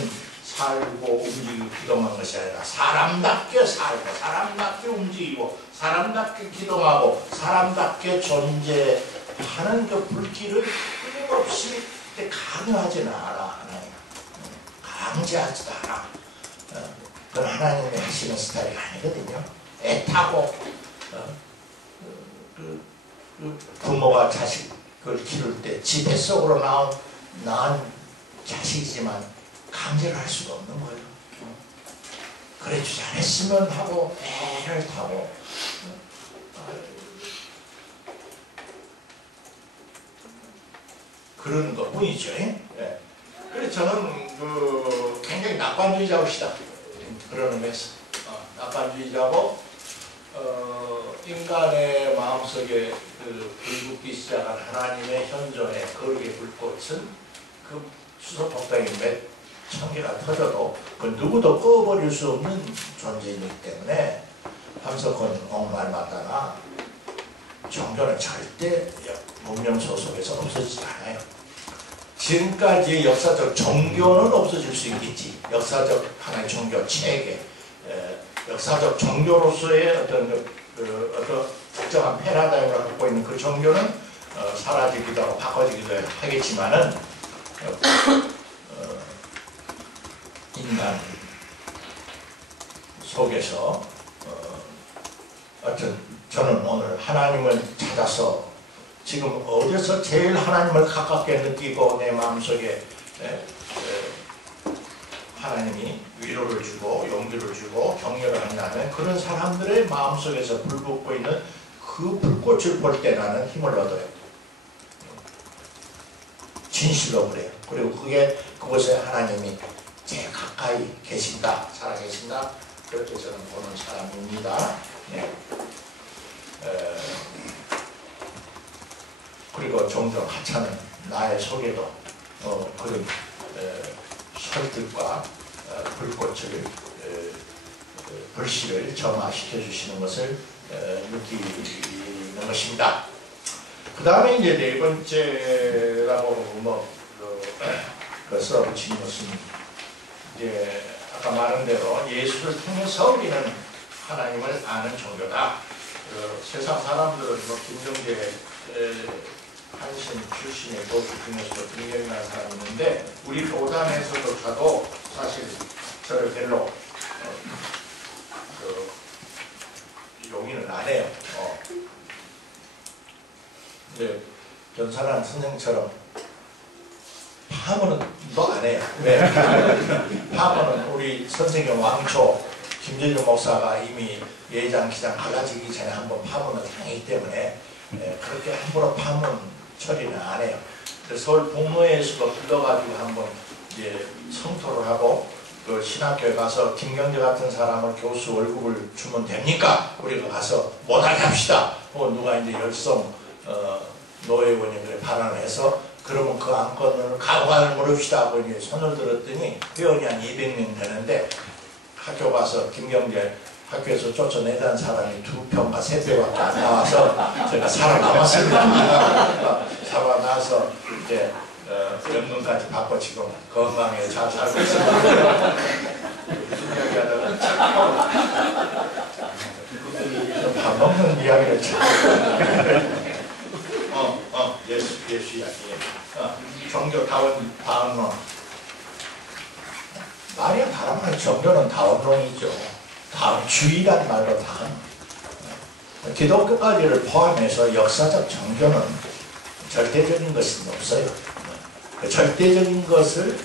살고 움직이고 기동한 것이 아니라 사람답게 살고 사람답게 움직이고 사람답게 기동하고 사람답게 존재하는 그 불길을 끊임없이 강요하지는 않아. 강제하지도 않아. 그건 하나님이 하시는 스타일이 아니거든요. 애타고 부모가 자식을 기를 때 지 뱃속으로 낳은 자식이지만 강제를 할 수가 없는 거예요. 그래 주지 않았으면 하고 애를 타고 그런 것 뿐이죠. 예. 그래서 저는 굉장히 낙관주의자입니다. 그런 의미에서 낙관주의자고 인간의 마음속에 불붙기 시작한 하나님의 현존의 거룩의 불꽃은 그 수소폭탄이 몇 천 개가 터져도 그 누구도 꺼버릴 수 없는 존재이기 때문에 함석헌 옥말마다나 종교는 절대 문명소 속에서 없어지지 않아요. 지금까지 역사적 종교는 없어질 수 있겠지. 역사적 하나의 종교 체계, 역사적 종교로서의 어떤 특정한 패러다임을 갖고 있는 그 종교는 사라지기도 하고 바꿔지기도 하겠지만은 인간 속에서 하여튼 저는 오늘 하나님을 찾아서 지금 어디서 제일 하나님을 가깝게 느끼고 내 마음속에 하나님이 위로를 주고 용기를 주고 격려를 한다면 그런 사람들의 마음속에서 불붙고 있는 그 불꽃을 볼 때 나는 힘을 얻어요. 진실로 그래요. 그리고 그곳에 하나님이 제일 가까이 계신다, 살아계신다, 그렇게 저는 보는 사람입니다. 네. 그리고 종종 하찮은 나의 속에도 그런 설득과 불꽃을 불씨를 점화시켜 주시는 것을 느끼는 것입니다. 그 다음에 이제 네 번째라고 써붙인 것은 이제 아까 말한 대로 예수를 통해서 우리는 하나님을 아는 종교다. 세상 사람들은 김정재 한신 출신의 교수 중에서도 굉장한 사람이 있는데 우리 교단에서조차도 사실 저를 별로 용인을 안 해요. 근데 변산한 선생처럼 파문은 너 안 해요. 왜? 파문은 우리 선생의 왕초 김재준 목사가 이미 예장 기장 갈라지기 전에 한번 파문을 당했기 때문에 그렇게 함부로 파문 처리는 안 해요. 서울 북로에서도 불러가지고 한번 이제 성토를 하고 그 신학교에 가서 김경재 같은 사람을 교수 월급을 주면 됩니까? 우리가 가서 못하게 합시다. 누가 이제 열성 노회원이 그래 발언을 해서 그러면 그 안건을 가관을 물읍시다 하고 이제 손을 들었더니 회원이 한 200명 되는데 학교 가서 김경재 학교에서 쫓아내자는 사람이 2표인가 3표밖에 안 나와서 제가 살아남았습니다. 살아나서 이제 연금까지 받고 지금 건강에 잘 살고 있습니다. 무슨 이야기하다가 밥 먹는 이야기를 참 예수 이야기 종교 다원론 말이 다르면 종교는 다원론이죠. 다원주의란 말로 다원. 기독교까지를 포함해서 역사적 종교는 절대적인 것은 없어요. 절대적인 것을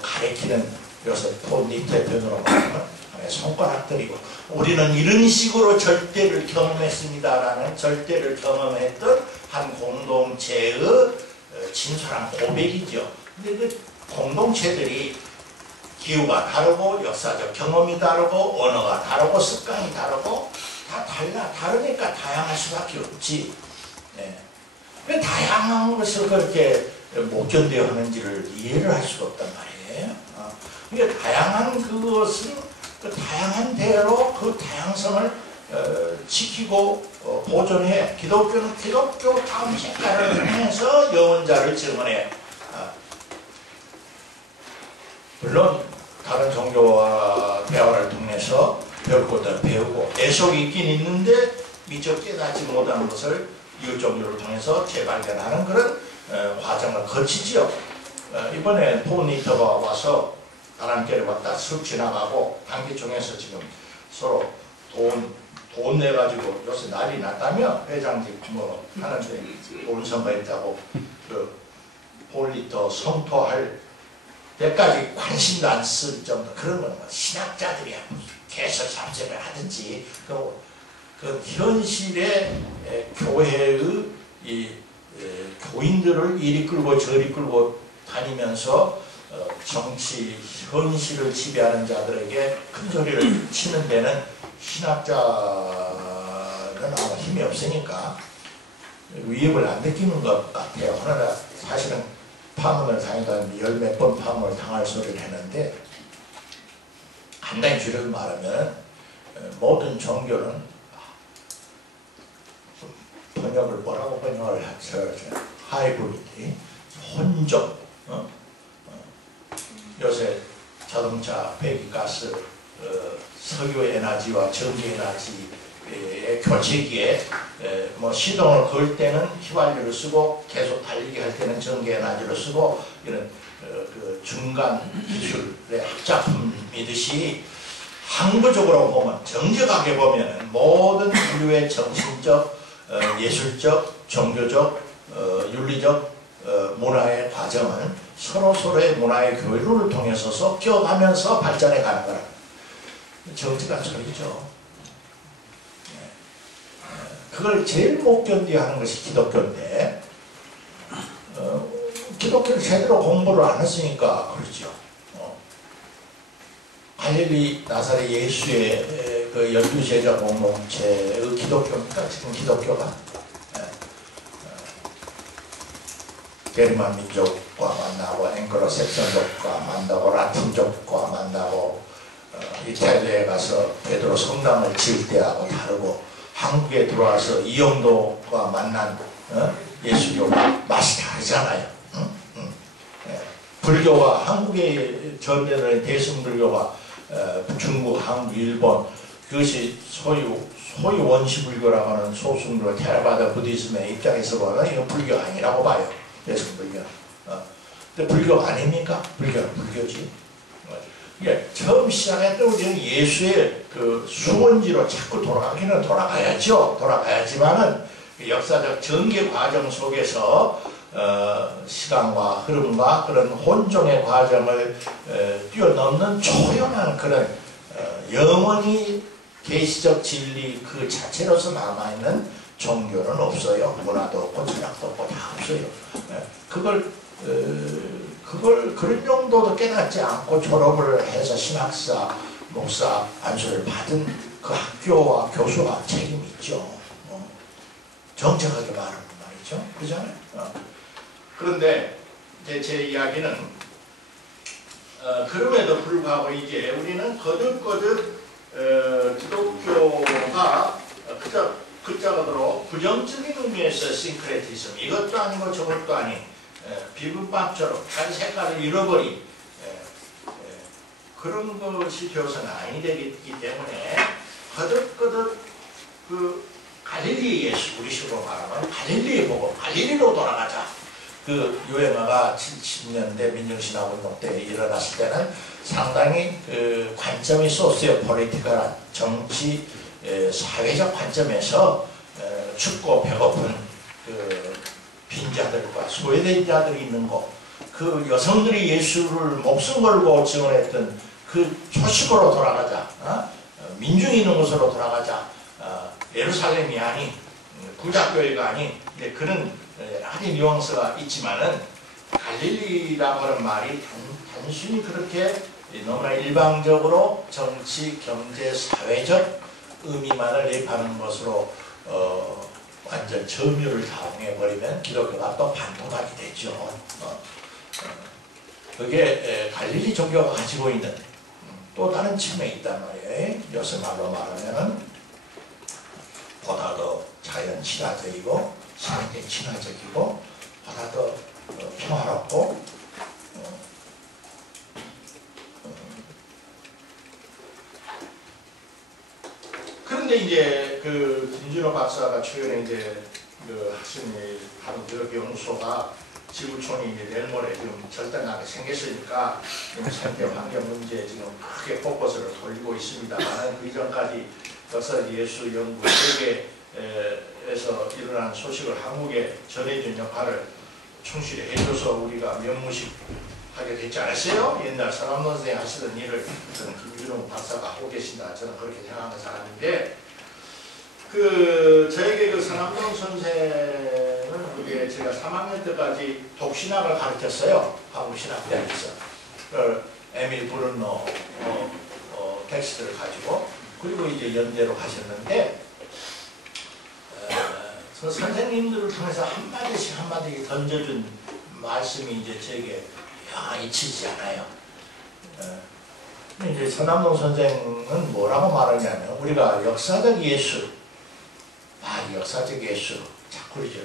가리키는 요새 폰니트의 표현으로 말하면 손가락들이고 우리는 이런 식으로 절대를 경험했습니다라는 절대를 경험했던 한 공동체의 진솔한 고백이죠. 근데 그 공동체들이 기후가 다르고 역사적 경험이 다르고 언어가 다르고 습관이 다르고 다 다르니까 다양할 수밖에 없지. 네. 다양한 것을 그렇게 못 견뎌 하는지를 이해를 할 수가 없단 말이에요. 그러니까 다양한 그것은 그 다양한 대로 그 다양성을 지키고 보존해. 기독교는 기독교 다음 색깔을 하면서 영원자를 증언해. 물론 다른 종교와 대화를 통해서 배울 것도 배우고 애속이 있긴 있는데 미처 깨닫지 못하는 것을 이웃 종교를 통해서 재발견하는 그런 과정을 거치지요. 이번에 톤리터가 와서 바람결에 왔다 슥 지나가고 단기총에서 지금 서로 돈 내가지고 요새 난리 났다며 회장직 뭐 하는데 돈 선거했다고 그 폴리터 성토할 때까지 관심도 안 쓸 정도 그런 건 뭐 신학자들이야 개설 삼세를 하든지 그 현실의 교회의 이 교인들을 이리 끌고 저리 끌고 다니면서 정치 현실을 지배하는 자들에게 큰 소리를 치는 데는 신학자는 아마 힘이 없으니까 위협을 안 느끼는 것 같아요. 그러나 사실은 파문을 당하다 열 몇 번 파문을 당할 소리를 했는데 간단히 줄여서 말하면 모든 종교는 번역을 뭐라고 번역을 하죠? 하이브리드, 혼종. 요새 자동차, 배기가스, 석유 에너지와 전기 에너지의 교체기에 뭐 시동을 걸 때는 휘발유를 쓰고 계속 달리기 할 때는 전기 에너지를 쓰고 이런 그 중간 기술의 합작품이듯이 항구적으로 보면 정직하게 보면 모든 인류의 정신적, 예술적, 종교적, 윤리적 문화의 과정은 서로서로의 문화의 교류를 통해서 섞여가면서 발전해 가는 거라. 정직한 소리죠. 그걸 제일 못 견디하는 것이 기독교인데 기독교를 제대로 공부를 안 했으니까 그렇죠. 갈릴리 나사렛 예수의 그 12제자 공동체의 기독교입니까? 지금 기독교가 게르만 민족과 만나고 앵글로색선족과 만나고 라틴족과 만나고 이탈리아에 가서 베드로 성당을 지을 때하고 다르고 한국에 들어와서 이영도가 만난 예수교 맛이 다르잖아요. 불교와 한국의 전대는 대승불교가 중국, 한국, 일본 그것이 소위 원시불교라고 하는 소승불교 테라바다 부디즘의 입장에서 보면 이건 불교 아니라고 봐요. 대승불교. 근데 불교 아닙니까? 불교는 불교지. 예, 처음 시작했던 우리는 예수의 그 수원지로 자꾸 돌아가기는 돌아가야죠. 돌아가야지만은 역사적 전개 과정 속에서 시간과 흐름과 그런 혼종의 과정을 뛰어넘는 초연한 그런 영원히 계시적 진리 그 자체로서 남아있는 종교는 없어요. 문화도 없고 철학도 없고 다 없어요. 그런 정도도 깨닫지 않고 졸업을 해서 신학사, 목사 안수를 받은 그 학교와 교수가 책임이 있죠. 정직하게 말하는 말이죠. 그렇잖아요. 그런데 이제 제 이야기는 그럼에도 불구하고 이제 우리는 거듭거듭 기독교가 그자가로 부정적인 의미에서 싱크레티즘 이것도 아니고 저것도 아닌 비빔밥처럼 자기 색깔을 잃어버린 그런 것이 되어서는 아니 되기 때문에 거듭거듭 그 갈릴리 예수 우리 식으로 말하면 갈릴리 보고 갈릴리로 돌아가자. 그 유행어가 70년대 민중신화운동 때 일어났을 때는 상당히 그 관점이 있었어요. 포리티컬한 정치 사회적 관점에서 춥고 배고픈 그 빈자들과 소외된 자들이 있는 곳, 그 여성들이 예수를 목숨 걸고 지원했던 그 초식으로 돌아가자, 민중이 있는 곳으로 돌아가자, 예루살렘이 아닌 구자교회가 아닌 그런 여러 가지 뉘앙스가 있지만은 갈릴리라고 하는 말이 단순히 그렇게 너무나 일방적으로 정치, 경제, 사회적 의미만을 내입하는 것으로 완전 점유를 당해버리면 기독교가 또 반토막이 되죠. 그게 갈릴리 종교가 가지고 있는 또 다른 측면이 있단 말이에요. 요새 말로 말하면은 보다 더 자연 친화적이고 상대 친화적이고 보다 더 평화롭고 그런데 이제 그 김준호 박사가 최근에 이제 그 학생이 하는 그 연구소가 지구촌이 이제 내일 모레 지금 절단나게 생겼으니까 생태 환경 문제에 지금 크게 포커스를 돌리고 있습니다만 그 이전까지 역사 예수 연구 세계에서 일어난 소식을 한국에 전해준 역할을 충실히 해줘서 우리가 명무식하게 됐지 않았어요? 옛날 서남돈 선생이 하시던 일을 저는 김준호 박사가 하고 계신다. 저는 그렇게 생각하는 사람인데 저에게 그 서남돈 선생은 그게 제가 3학년 때까지 독신학을 가르쳤어요. 한국신학대학에서. 에밀 브룬노 텍스트를 가지고 그리고 이제 연대로 가셨는데 선생님들을 통해서 한마디씩 한마디 던져준 말씀이 이제 제게 잊히지 않아요. 이제 서남동 선생은 뭐라고 말하냐면 우리가 역사적 예수, 역사적 예수, 자꾸 그러죠.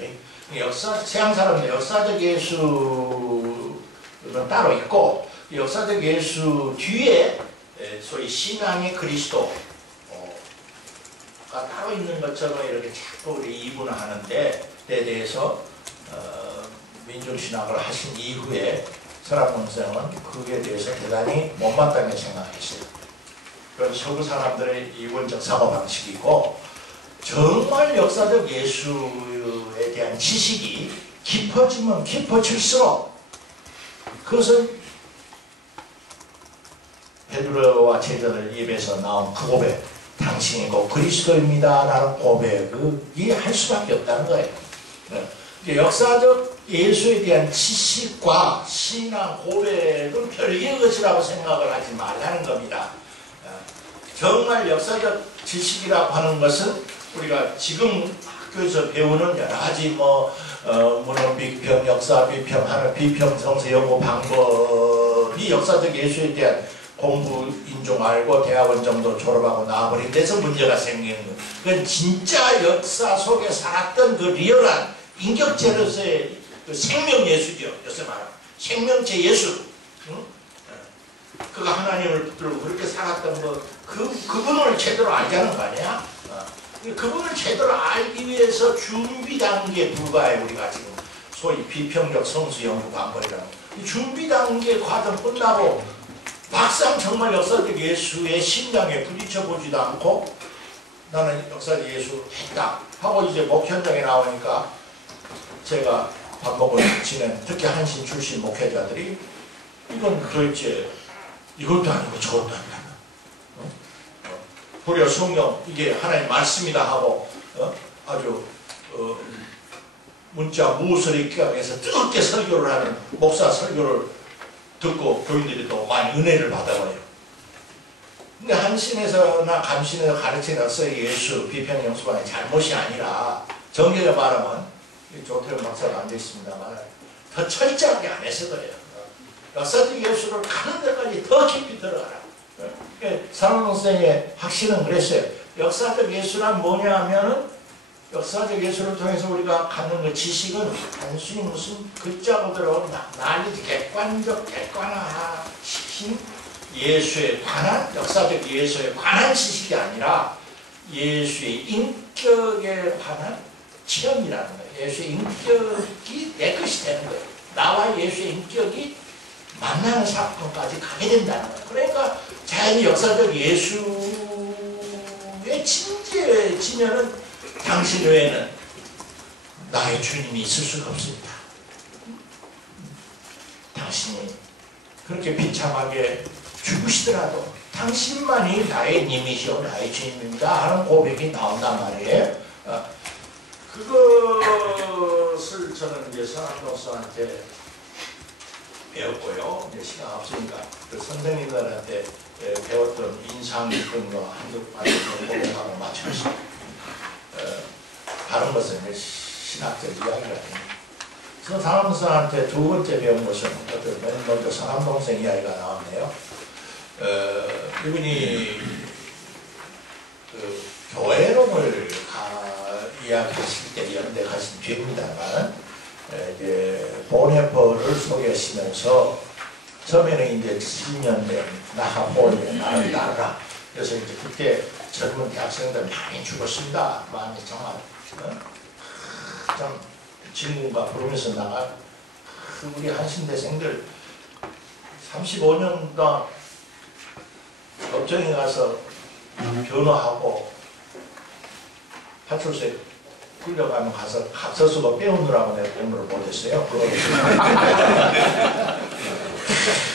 서양 사람들 역사적 예수는 따로 있고 역사적 예수 뒤에 소위 신앙의 그리스도가 따로 있는 것처럼 이렇게 자꾸 우리 이분화하는데 에 대해서 민중신학을 하신 이후에 서남동 선생은 그에 대해서 대단히 못마땅하게 생각했어요. 그건 서구 사람들의 이원적 사고방식이고 정말 역사적 예수에 대한 지식이 깊어지면 깊어질수록 그것은 베드로와 제자들 입에서 나온 그 고백, 당신이 곧 그리스도입니다 라는 고백이 할 수밖에 없다는 거예요. 역사적 예수에 대한 지식과 신앙 고백은 별개의 것이라고 생각을 하지 말라는 겁니다. 정말 역사적 지식이라고 하는 것은 우리가 지금 학교에서 배우는 여러 가지 문헌 비평, 역사 비평, 하는 비평, 성서 연구 방법이 역사적 예수에 대한 공부 인종 알고 대학원 정도 졸업하고 나와버린 데서 문제가 생기는 거예요. 그건 진짜 역사 속에 살았던 그 리얼한 인격제로서의 그 생명 예수죠. 요새 말하면 생명체 예수. 응? 그가 하나님을 붙들고 그렇게 살았던 그분을 제대로 알자는 거 아니야? 그분을 제대로 알기 위해서 준비 단계에 불과해. 우리가 지금 소위 비평적 성수 연구 방법이라는 이 준비 단계 과정 끝나고 막상 정말 역사적 예수의 심장에 부딪혀 보지도 않고 나는 역사적 예수 했다 하고 이제 목 현장에 나오니까 제가 밥 먹고 지낸 특히 한신 출신 목회자들이 이건 도대체 이것도 아니고 저것도 아니야. 도리어 성경 이게 하나님 말씀이다 하고 아주 문자 무술의 기강에서 뜨겁게 설교를 하는 목사 설교를 듣고 교인들이 또 많이 은혜를 받아버려요. 근데 한신에서나 감신에서 가르치는 역사의 예수 비평 연수반의 잘못이 아니라 정리를 말하면 조태현 박사가 앉아있습니다만 더 철저하게 안 해서 그래요. 역사적 예수를 가는 데까지 더 깊이 들어가라. 서남동 선생의 확신은 그랬어요. 역사적 예수란 뭐냐 하면은 역사적 예수를 통해서 우리가 갖는 그 지식은 단순히 무슨 글자 그대로 난리 객관적 객관화시킨 예수에 관한 역사적 예수에 관한 지식이 아니라 예수의 인격에 관한 체험이라는 거예요. 예수의 인격이 내 것이 되는 거예요. 나와 예수의 인격이 만나는 사건까지 가게 된다는 거예요. 그러니까 자연히 역사적 예수에 진지해지면은 당신 외에는 나의 주님이 있을 수가 없습니다. 당신이 그렇게 비참하게 죽으시더라도 당신만이 나의 님이시오 나의 주님입니다 하는 고백이 나온단 말이에요. 그것을 저는 이제 서남동 선생한테 배웠고요. 이제 시간 없으니까 그 선생님들한테 배웠던 인상 깊은 거 한두 가지 고백하고 마치겠습니다. 다른 것은 이제 신학적 이야기가 됩니다. 사람들한테 두 번째 배운 것은 맨 먼저 서남동생 이야기가 나왔네요. 이분이 그 교회론을 이야기하실 때 연대하신 뒤입니다만 이제 보네퍼를 소개하시면서 처음에는 이제 70년대 나하포의 나를 따르라. 그래서 이제 그때 젊은 대학생들 많이 죽었습니다. 많이 정말 좀 진군가 부르면서 나가 우리 한신대생들 35년 동안 법정에 가서 변호하고 파출소에 끌려가면 가서 각서수가 빼오느라고 내가 공부를 못했어요.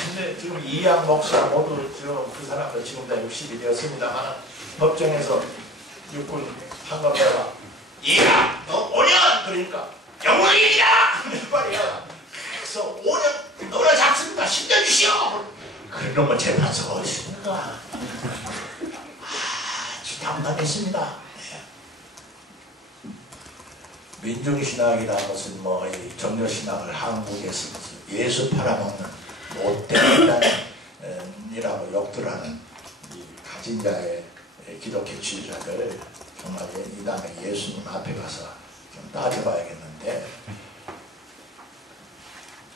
근데 지금 이양 목사 모두 지금 그 사람들 지금 다 60이 되었습니다만 법정에서 육군 판검대가 이야 너 5년 그러니까 영광이야 말이야. 그래서 5년 너나 잡습니다. 10년 주시오. 그놈은 재판소가 어디 있습니까? 아주 담담했습니다. 민중신학이라는 것은 뭐 정교신학을 한국에서 예수 팔아먹는 못된 인간이라고 욕들 하는 이 가진 자의 기독교주의자들 정말 이 다음에 예수님 앞에 가서 좀 따져봐야겠는데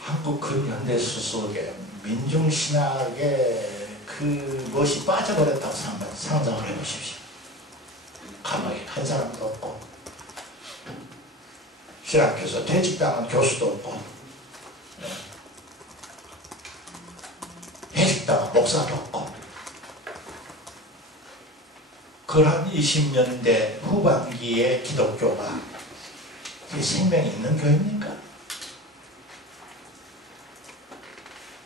한국 근현대수 속에 민중신학의 그 멋이 빠져버렸다고 상상을 해보십시오. 가만히 한 사람도 없고 신학교에서 퇴직당한 교수도 없고 해직당한 목사도 없고 그런 20년대 후반기에 기독교가 생명이 있는 교회입니까?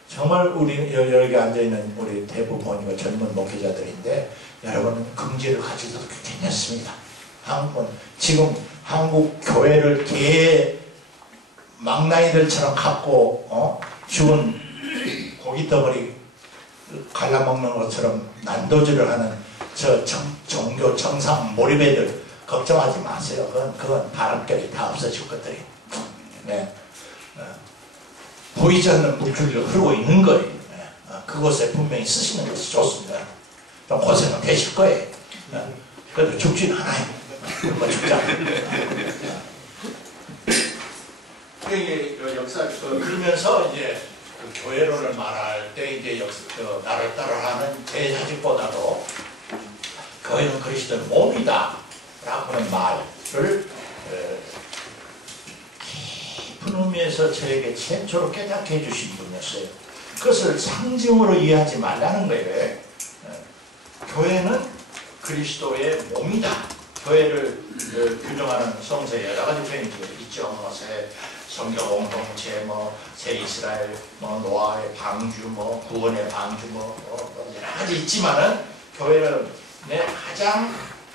정말 우리 여기 앉아있는 우리 대부분이 젊은 목회자들인데 여러분은 긍지를 가지셔도 괜찮습니다. 한국은 지금 한국 교회를 개 망나이들처럼 갖고 죽은 고깃덩어리 갈라먹는 것처럼 난도질을 하는 저 종교 정상 몰입애들 걱정하지 마세요. 그건 바람결이 다 없어질 것들이. 네. 보이지 않는 물줄기가 흐르고 있는 거예요. 네. 그곳에 분명히 쓰시는 것이 좋습니다. 좀 고생은 되실 거예요. 네. 그래도 죽지는 않아요. 뭐 죽자. 이게 역사 그러면서 이제 그 교회론을 말할 때 이제 나를 따라하는 제사직보다도 교회는 그리스도의 몸이다 라고 하는 말을 깊은 의미에서 저에게 최초로 깨닫게 해주신 분이었어요. 그것을 상징으로 이해하지 말라는 거예요. 교회는 그리스도의 몸이다. 교회를 규정하는 성서에 여러 가지 표현이 있죠. 뭐 성경 공동체, 뭐 새 이스라엘, 뭐 노아의 방주, 뭐 구원의 방주, 뭐 여러 가지 있지만은 교회는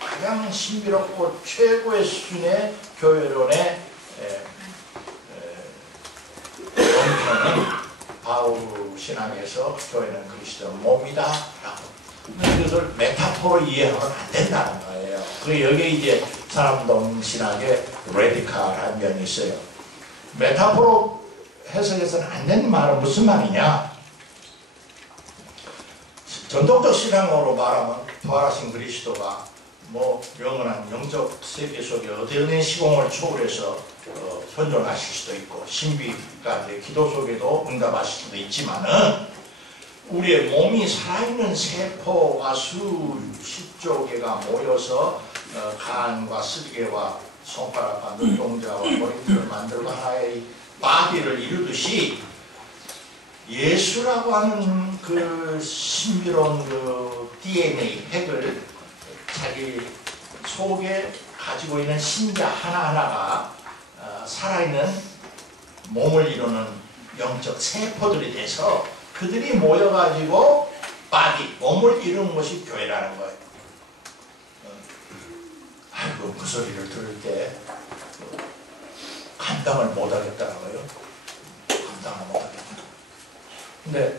가장 신비롭고 최고의 수준의 교회론의 원표는 바울 신앙에서 교회는 그리스도의 몸이다라고. 그것을 메타포로 이해하면 안 된다는 거예요. 그 여기에 이제 사람동 신학의 레디칼한 면이 있어요. 메타포로 해석해서는 안 되는 말은 무슨 말이냐? 전통적 신앙으로 말하면 부활하신 그리스도가 뭐 영원한 영적 세계 속에 어떤 시공을 초월해서 현존하실 수도 있고 신비가 기도 속에도 응답하실 수도 있지만은 우리의 몸이 살아있는 세포가 수십조 개가 모여서 간과 쓸개와 손가락과 눈동자와 머리털을 만들고 하나의 바디를 이루듯이 예수라고 하는 그 신비로운 그 DNA 핵을 자기 속에 가지고 있는 신자 하나하나가 살아있는 몸을 이루는 영적 세포들이 돼서 그들이 모여가지고 바디, 몸을 이루는 것이 교회라는 거예요. 아이고 그 소리를 들을 때 감당을 못하겠더라고요. 감당을 못하겠다. 근데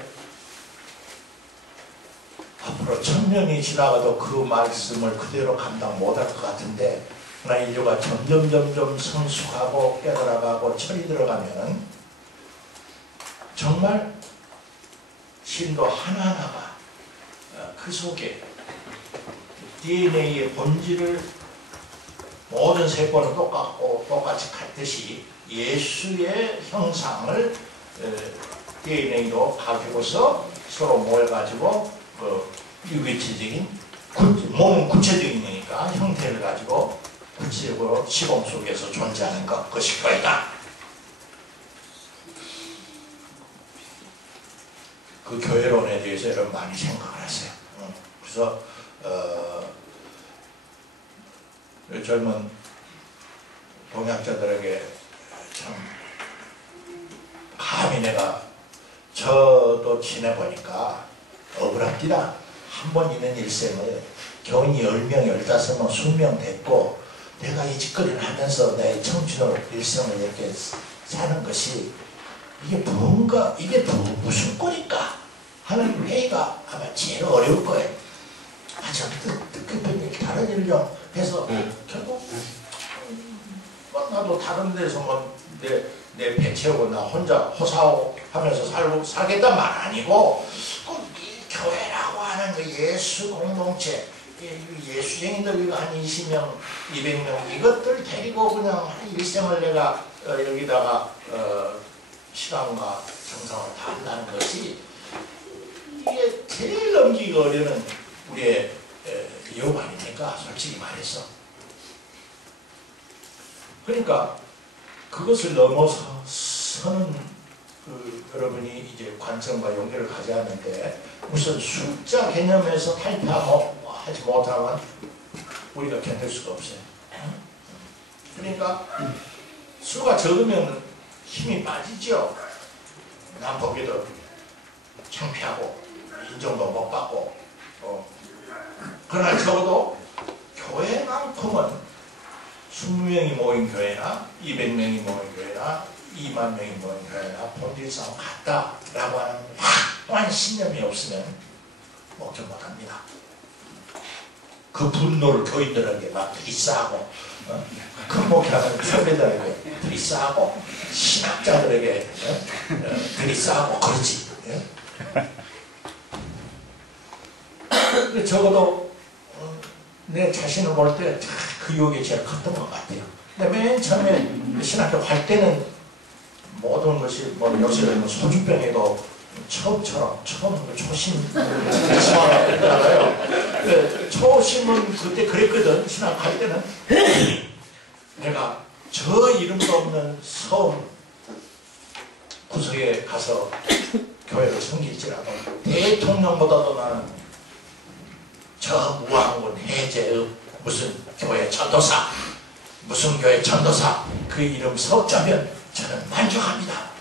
앞으로 1000년이 지나가도 그 말씀을 그대로 감당 못할 것 같은데 그러나 인류가 점점 성숙하고 깨달아가고 철이 들어가면 정말 신도 하나하나가 그 속에 DNA의 본질을 모든 세포는 똑같이 같듯이 예수의 형상을 DNA로 가지고서 서로 모여가지고 유기체적인 몸은 구체적인 거니까 형태를 가지고 구체적으로 시공 속에서 존재하는 것이 교회다. 그 교회론에 대해서 여러분 많이 생각을 하세요. 그래서 젊은 동역자들에게 참 감히 내가 저도 지내보니까 억울합니다. 한 번 있는 일생을 교인이 10명, 15명, 20명 됐고 내가 이 짓거리를 하면서 내 청춘으로 일생을 이렇게 사는 것이 이게 뭔가, 이게 무슨 꼴일까 하는 회의가 아마 제일 어려울 거예요. 저 뜻깊은 일, 다른 일 좀 해서 결국 나도 다른 데서 내 배 채우고 나 혼자 호사하고 하면서 살겠단 말 아니고 이 교회라고 하는 그 예수 공동체, 예수쟁이들 이거 한 20명, 200명 이것들 데리고 그냥 한 일생을 내가 여기다가 시간과 정성을 다 한다는 것이 이게 제일 넘기기 어려운 우리의 유혹 아닙니까? 솔직히 말해서. 그러니까 그것을 넘어서는 여러분이 이제 관점과 연결을 가져야 하는데 무슨 숫자 개념에서 하지 못하면 우리가 견딜 수가 없어요. 그러니까 수가 적으면 힘이 빠지죠. 남 보기도 창피하고 인정도 못 받고 그러나 적어도 교회만큼은 20명이 모인 교회나 200명이 모인 교회나 2만 명이 모인 교회나 본질상 같다라고 하는 확고한 신념이 없으면 목적 못합니다. 그 분노를 교인들에게 막 들이싸고 큰 목회하는 선배들에게 들이싸고 신학자들에게 들이싸고 그렇지. 적어도 내 자신을 볼 때 그 유혹이 제일 컸던 것 같아요. 근데 맨 처음에 신학교 할 때는 모든 것이 요새는 소주병에도 처음처럼 처음 초심 있잖아요. 초심은 그때 그랬거든. 신학할 때는 내가 저 이름도 없는 섬 구석에 가서 교회를 섬길지라도 대통령보다도 나는 저 무한군 해제의 무슨 교회 전도사, 무슨 교회 전도사 그 이름 석자면 저는 만족합니다.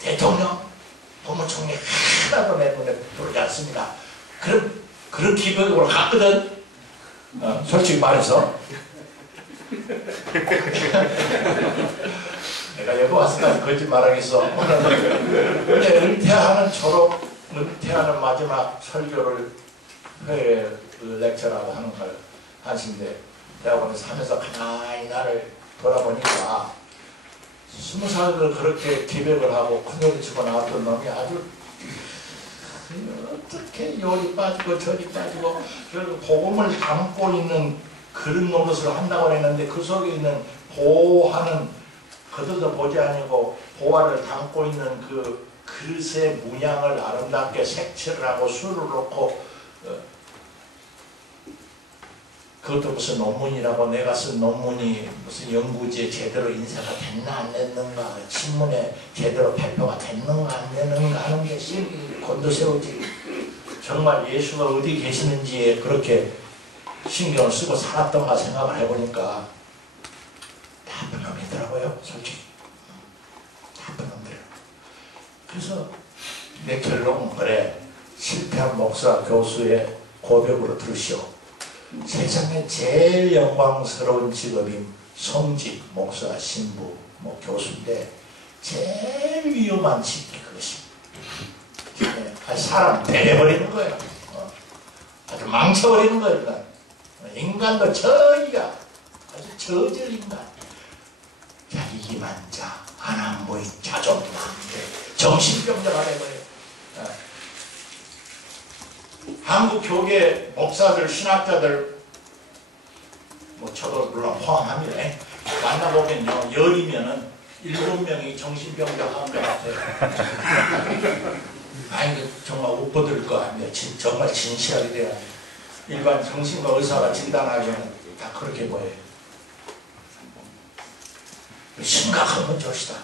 대통령, 국무총리 하나도 내 눈에 들어오지 않습니다. 그런 기본으로 갔거든. 솔직히 말해서 내가 여기 와서까지 거짓말하겠어. 근데 은퇴하는 마지막 설교를 회에 렉처라고 하는 걸 하신데 대학원에서 하면서 가만히 나를 돌아보니까 20살을 그렇게 기백을 하고 큰소리 치고 나왔던 놈이 아주 어떻게 요리 빠지고 저리 빠지고 결국 복음을 담고 있는 그런 노릇을 한다고 했는데 그 속에 있는 보호하는 그들도 보지 아니고 보화를 담고 있는 그 그릇의 문양을 아름답게 색칠을 하고 술을 넣고 그것도 무슨 논문이라고 내가 쓴 논문이 무슨 연구지에 제대로 인쇄가 됐나 안 됐는가 신문에 제대로 발표가 됐는가 안 됐는가 하는 게 곤두세우지. 정말 예수가 어디 계시는지에 그렇게 신경을 쓰고 살았던가 생각을 해보니까 나쁜 놈이더라고요. 솔직히 나쁜 놈들이에요. 그래서 내 결론은 그래. 실패한 목사 교수의 고백으로 들으시오. 세상에 제일 영광스러운 직업인 성직, 목사, 신부, 교수인데 제일 위험한 직업이 그것입니다. 사람 배려버리는 거예요. 아주 망쳐버리는 거예요. 인간도 저희가 아주 저질 인간. 자기기만자, 안한무인, 자존망대, 정신병자가 돼버려요. 한국 교계 목사들, 신학자들, 뭐 저도 물론 포함합니다. 만나보면요, 열이면은 7명이 정신병자 환자 같아요. 아니, 정말 웃버들 거 아니에요. 정말 진실하게 돼야 돼요. 일반 정신과 의사가 진단하기에는 다 그렇게 보여요. 심각한 문제시다.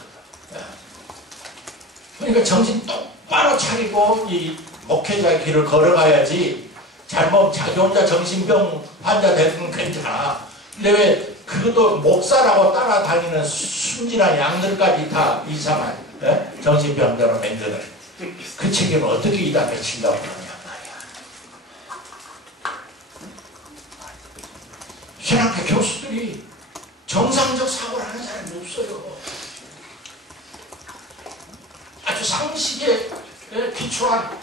그러니까 정신 똑바로 차리고 이 목회자의 길을 걸어가야지. 잘못 자기 혼자 정신병 환자 되면 괜찮아. 근데 왜 그것도 목사라고 따라다니는 순진한 양들까지 다 이상한 정신병자로 만드는 그 책임을 어떻게 이다 맺힌다고 그러냐 말이야. 신학교 교수들이 정상적 사고를 하는 사람이 없어요. 아주 상식에 기초한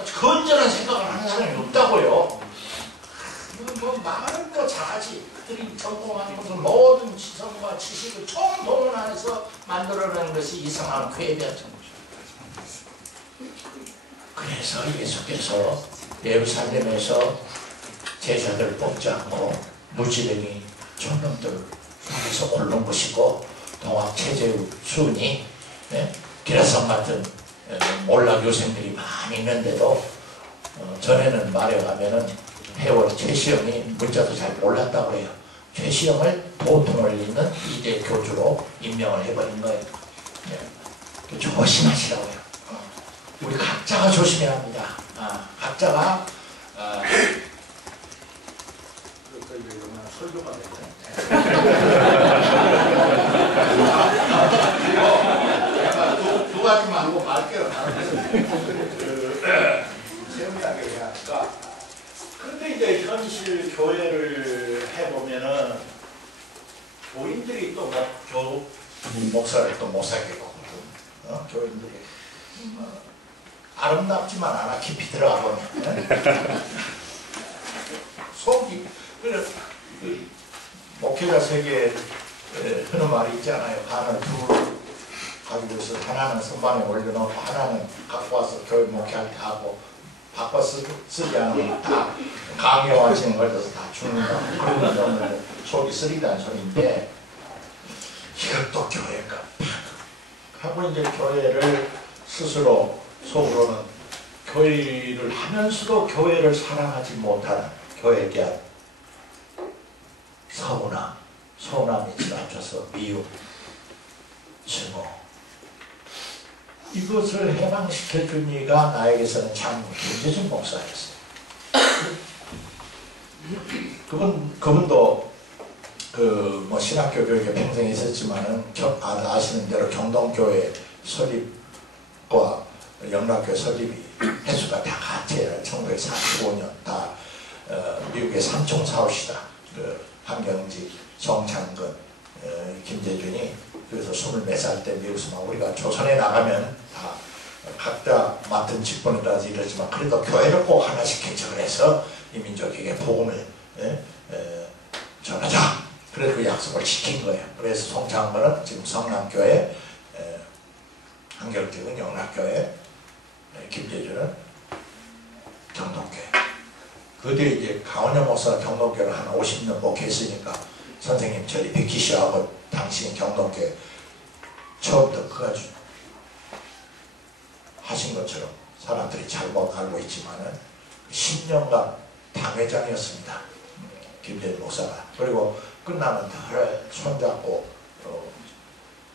아주 건전한 생각을 하는 사람이 없다고요. 뭐 마음껏 잘하지. 그들이 전공하는 것은 모든 지성과 지식을 총동원해서 만들어내는 것이 이상한 괴비한 정보죠. 그래서 예수께서 예루살렘에서 제자들 뽑지 않고 무지랭이 촌놈들 속에서 고른 것이고, 동학 최재우 수은이 기라성 같은 몰락 요생들이 많이 있는데도 전에는 말해가면은 해월 최시영이 문자도 잘 몰랐다고 해요. 최시영을 보통을 잇는 이대 교주로 임명을 해버린 거예요. 조심하시라고요. 우리 각자가 조심해야 합니다. 각자가 설교가 두 가지만 하고 말게요. 세밀하게 해야 할까. 그런데 이제 현실 교회를 해보면은 교인들이 또 목사를 또 못 사게 거거든. 교인들이 아름답지만 않아. 깊이 들어가 보면 속이 그래. 목회자 세계에 하는 말이 있잖아요. 간을 둘 가지고 있어. 하나는 선반에 올려놓고 하나는 갖고 와서 교회 목회할 때 하고, 바꿔 쓰지 않으면 다 강요하시는 걸려서 다 죽는다. 그런 놈들 속이 쓰리다는 소리인데, 이것도 교회가 하고 이제 교회를 스스로 속으로는 교회를 하면서도 교회를 사랑하지 못하는 교회에 대한 서운함, 서운함이 지나쳐서 미움, 증오, 이것을 해방시켜준 이가 나에게서는 참 김재준 목사였어요. 그분도 뭐 신학교 교육에 평생 있었지만은 아시는 대로 경동교회 설립과 영락교회 설립이 횟수가 다 같아요. 1945년 다 미국의 삼총 사업시다. 한경직, 정창근, 김재준이 그래서 24살 때 미국에서 우리가 조선에 나가면 다 각자 맡은 직분이라든지 이러지만 그래도 교회를 꼭 하나씩 개척을 해서 이 민족에게 복음을 전하자. 그래서 그 약속을 지킨 거예요. 그래서 송창근은 지금 성남교회, 한경직은 영락교회, 김재준은 경동교회. 그 뒤에 이제 강원영 목사가 경동교회를 한 50년 목회했으니까 선생님 저리 비키시하고 당신 경동교회 처음부터 그까지 하신 것처럼 사람들이 잘못 알고 있지만은 10년간 당회장이었습니다. 김재준 목사가. 그리고 끝나면 늘 손잡고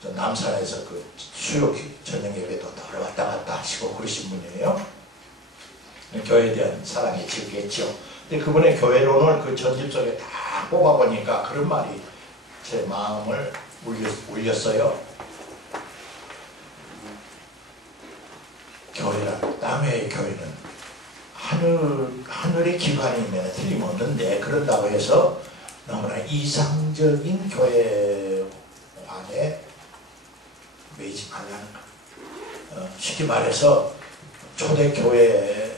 저 남산에서 그 수요 저녁 예배도 늘 왔다 갔다 하시고 그러신 분이에요. 교회에 대한 사랑이 지겠죠. 근데 그분의 교회론을 그 전집 속에 다 뽑아보니까 그런 말이 제 마음을 울렸어요. 교회란, 남의 교회는 하늘의 기관이면 틀림없는데, 그런다고 해서 너무나 이상적인 교회관에 매이지 말라는 거. 쉽게 말해서 초대교회의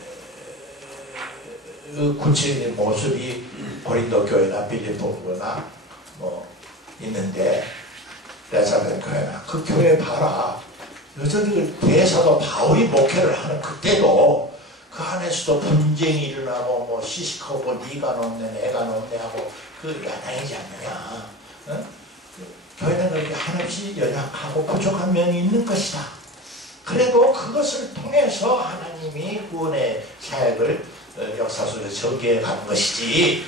구체적인 모습이 고린도 교회나 빌립보 교회나 뭐 있는데 레자벤 교회나 그 교회 봐라. 여전히 그 대사도 바울이 목회를 하는 그때도 그 안에서도 분쟁이 일어나고 뭐 시시하고 네가 놓네 내가 놓네 하고 그 야당이지 않느냐. 어? 교회는 그렇게 한없이 연약하고 부족한 면이 있는 것이다. 그래도 그것을 통해서 하나님이 구원의 사역을 역사 속에서 전개해 가는 것이지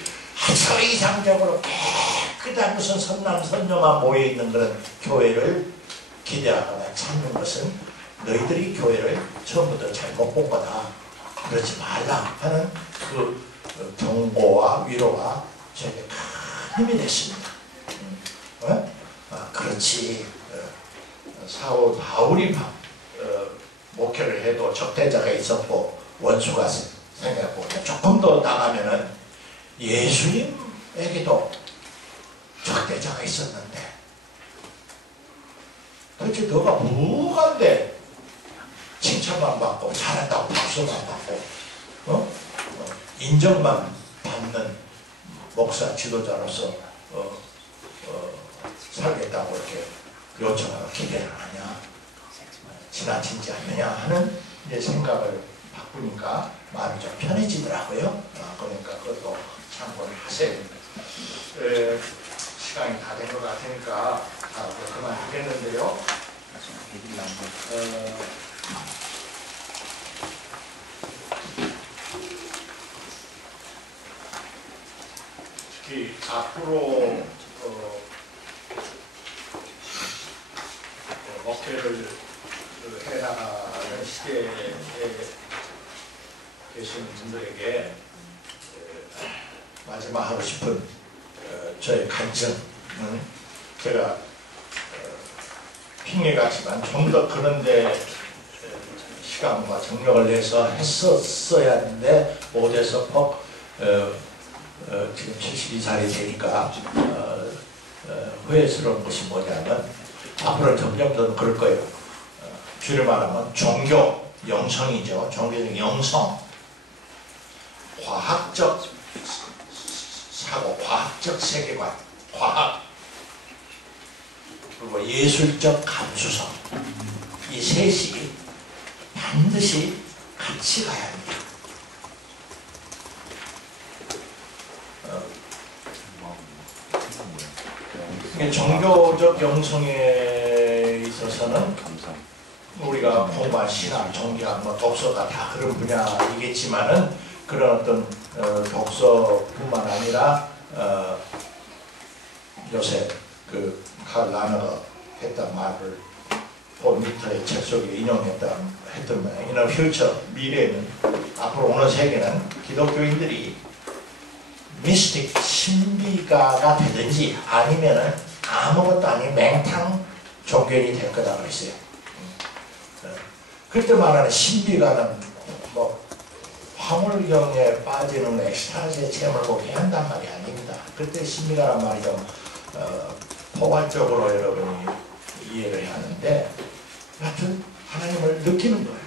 저 이상적으로 깨끗한 무슨 선남 선녀만 모여있는 그런 교회를 기대하거나 찾는 것은 너희들이 교회를 처음부터 잘못 본 거다. 그러지 말라 하는 그 경고와 위로가 저에게 큰 힘이 됐습니다. 그렇지. 사울 바울이 목회를 해도 적대자가 있었고 원수가 생겼고 조금 더 나가면은 예수님에게도 적대자가 있었는데 도대체 너가 뭐간데 칭찬만 받고 잘한다고 박수만 받고 인정만 받는 목사 지도자로서 살겠다고 이렇게 요청하고 기대를 하냐, 지나치지 않느냐 하는 이제 생각을 바꾸니까 마음이 좀 편해지더라고요. 그러니까 그것도 참고를 하세요. 시간이 다 된 것 같으니까 그만하겠는데요. 특히 앞으로 목회를 해나가는 시대에 계신 분들에게 마지막 하고 싶은 저의 간증은 제가 핑계 같지만 좀 더 그런데 시간과 정력을 내서 했었어야 했는데 못해서 지금 72살이 되니까 후회스러운 것이 뭐냐면 앞으로 점점 더 그럴 거예요. 줄여 말하면 종교, 영성이죠. 종교적 영성, 과학적 사고, 과학적 세계관, 과학, 그리고 예술적 감수성, 이 셋이 반드시 같이 가야 합니다. 종교적 영성에 있어서는 우리가 공부한 신학, 종교학, 독서가 다 그런 분야이겠지만은 그런 어떤 독서뿐만 아니라 요새 그 칼 라너가 했던 말을 폴 미터의 책 속에 인용했던 인어 퓨처 미래는 앞으로 오는 세계는 기독교인들이 미스틱 신비가가 되든지 아니면은 아무것도 아닌 맹탕 종교인이 될 거다 그랬어요. 그때 말하는 신비가는 뭐 화물경에 빠지는 엑스타시의 체험을 꼭 해야 한단 말이 아닙니다. 그때 신비가란 말이 좀 포괄적으로 여러분이 이해를 하는데 하여튼 하나님을 느끼는 거예요.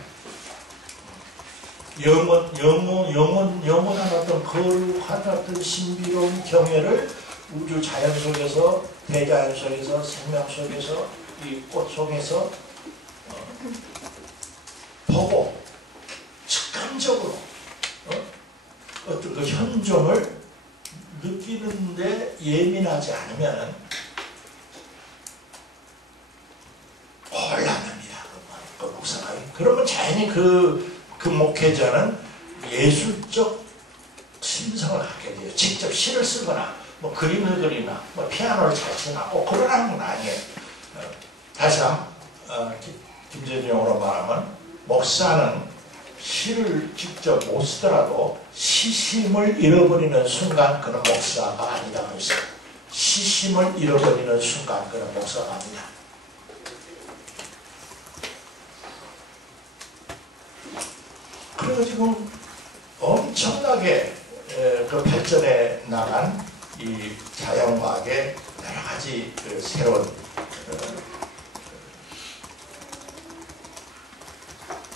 영원한 어떤 거룩한 어떤 신비로운 경애를 우주 자연 속에서, 대자연 속에서, 생명 속에서, 이 꽃 속에서 보고 직감적으로 어떤 그 현종을 느끼는데 예민하지 않으면 곤란합니다. 그 목사가. 그러면 자연히 그 목회자는 예술적 심성을 갖게 돼요. 직접 시를 쓰거나 뭐 그림을 그리나 뭐 피아노를 잘 치나 그러라는 건 아니에요. 다시 김재중으로 말하면 목사는 시를 직접 못 쓰더라도 시심을 잃어버리는 순간 그는 목사가 아니다 그랬어요. 시심을 잃어버리는 순간 그는 목사가 아니다. 그래서 지금 엄청나게 그 발전해 나간 이 자연과학의 여러 가지 그 새로운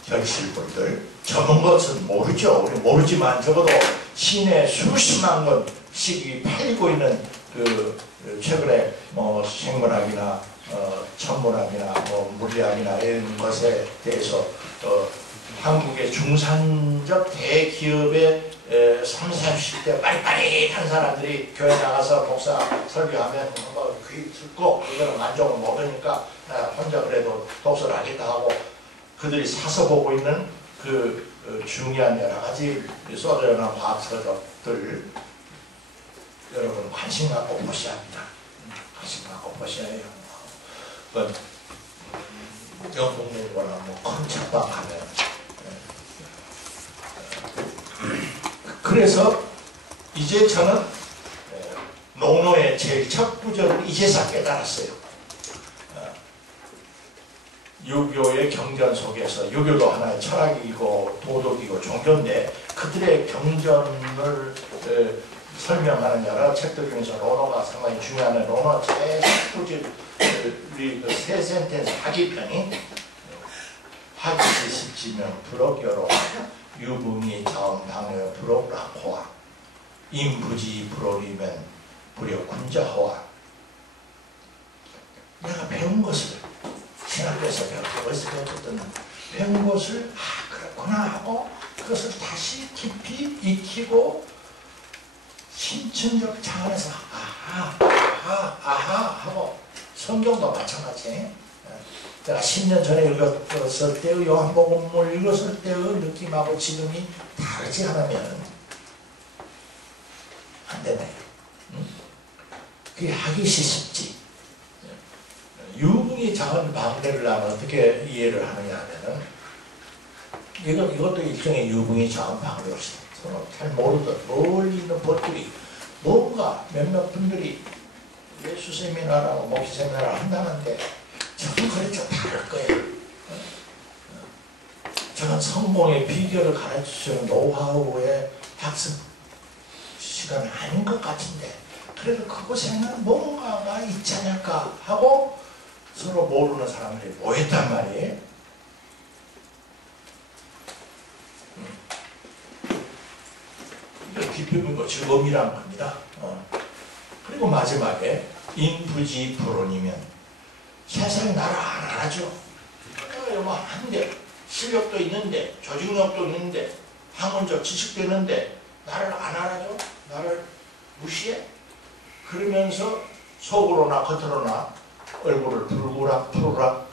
결실물들 적은 것은 모르죠. 우리 모르지만 적어도 시내 수십만 권씩이 팔리고 있는 최근에 뭐 생물학이나 천문학이나 뭐 물리학이나 이런 것에 대해서 한국의 중산적 대기업의 30, 40대 빠릿빠릿한 사람들이 교회 나가서 목사 설교하면 귀 듣고 그거는 만족을 못하니까 혼자 그래도 독서를 하겠다 하고 그들이 사서 보고 있는 그 중요한 여러 가지 소설이나 과학서적들 여러분 관심 갖고 보셔야 합니다. 관심 갖고 보셔야 해요. 영국문이거나 뭐큰 책방 가면 그래서 이제 저는 농노의 제일 첫 구절을 이제서 깨달았어요. 유교의 경전 속에서 유교도 하나의 철학이고 도덕이고 종교인데 그들의 경전을 설명하는 여러 책들 중에서 논어가 상당히 중요한 논어 제 구절이 세 센텐스 하기편이 하기시 십지면 불억여로 유붕이 자원 방여 불억락호와 인부지 불억이면 불여 군자호와 내가 배운 것을 신학교에서 배운 것을 그렇구나 하고 그것을 다시 깊이 익히고 신천적 차원에서 아하 하고 성경도 마찬가지. 제가 10년 전에 읽었을 때의 요한복음을 읽었을 때의 느낌하고 지금이 다르지 않으면 안 되나요? 그게 하기 쉽지. 유붕이 작은 방대를 나면 어떻게 이해를 하느냐 하면은 이것도 일종의 유붕이 작은 방대로서 서로 잘 모르던 멀리 있는 것들이 뭔가 몇몇 분들이 예수 세미나라고 목회 세미나를 한다는데 저는 그래 좀 다를 거예요. 저는 성공의 비결을 가르쳐주는 노하우의 학습 시간은 아닌 것 같은데 그래도 그곳에는 뭔가가 있지 않을까 하고 서로 모르는 사람들이 모였단 말이에요. 이거 비표는 거 즐거움이란 겁니다. 그리고 마지막에 인부지 불온이면 세상이 나를 안 알아줘. 내가 뭐 한데 실력도 있는데 조직력도 있는데 학문적 지식도 있는데 나를 안 알아줘? 나를 무시해? 그러면서 속으로나 겉으로나 얼굴을 푸르락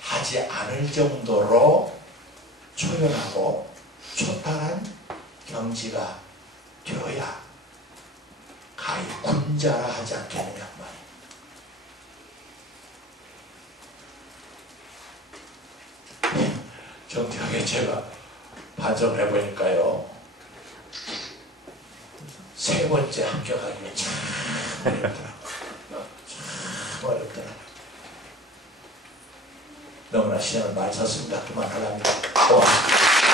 하지 않을 정도로 초연하고 초탈한 경지가 되어야 가히 군자라 하지 않겠느냐 말이에요. 정확하게 제가 반성을 해보니까요. 세 번째 합격하기가 참 어렵더라고요. 참 어렵더라고요. 너무나 시간을 많이 썼습니다. 그만하랍니다. 고맙습니다.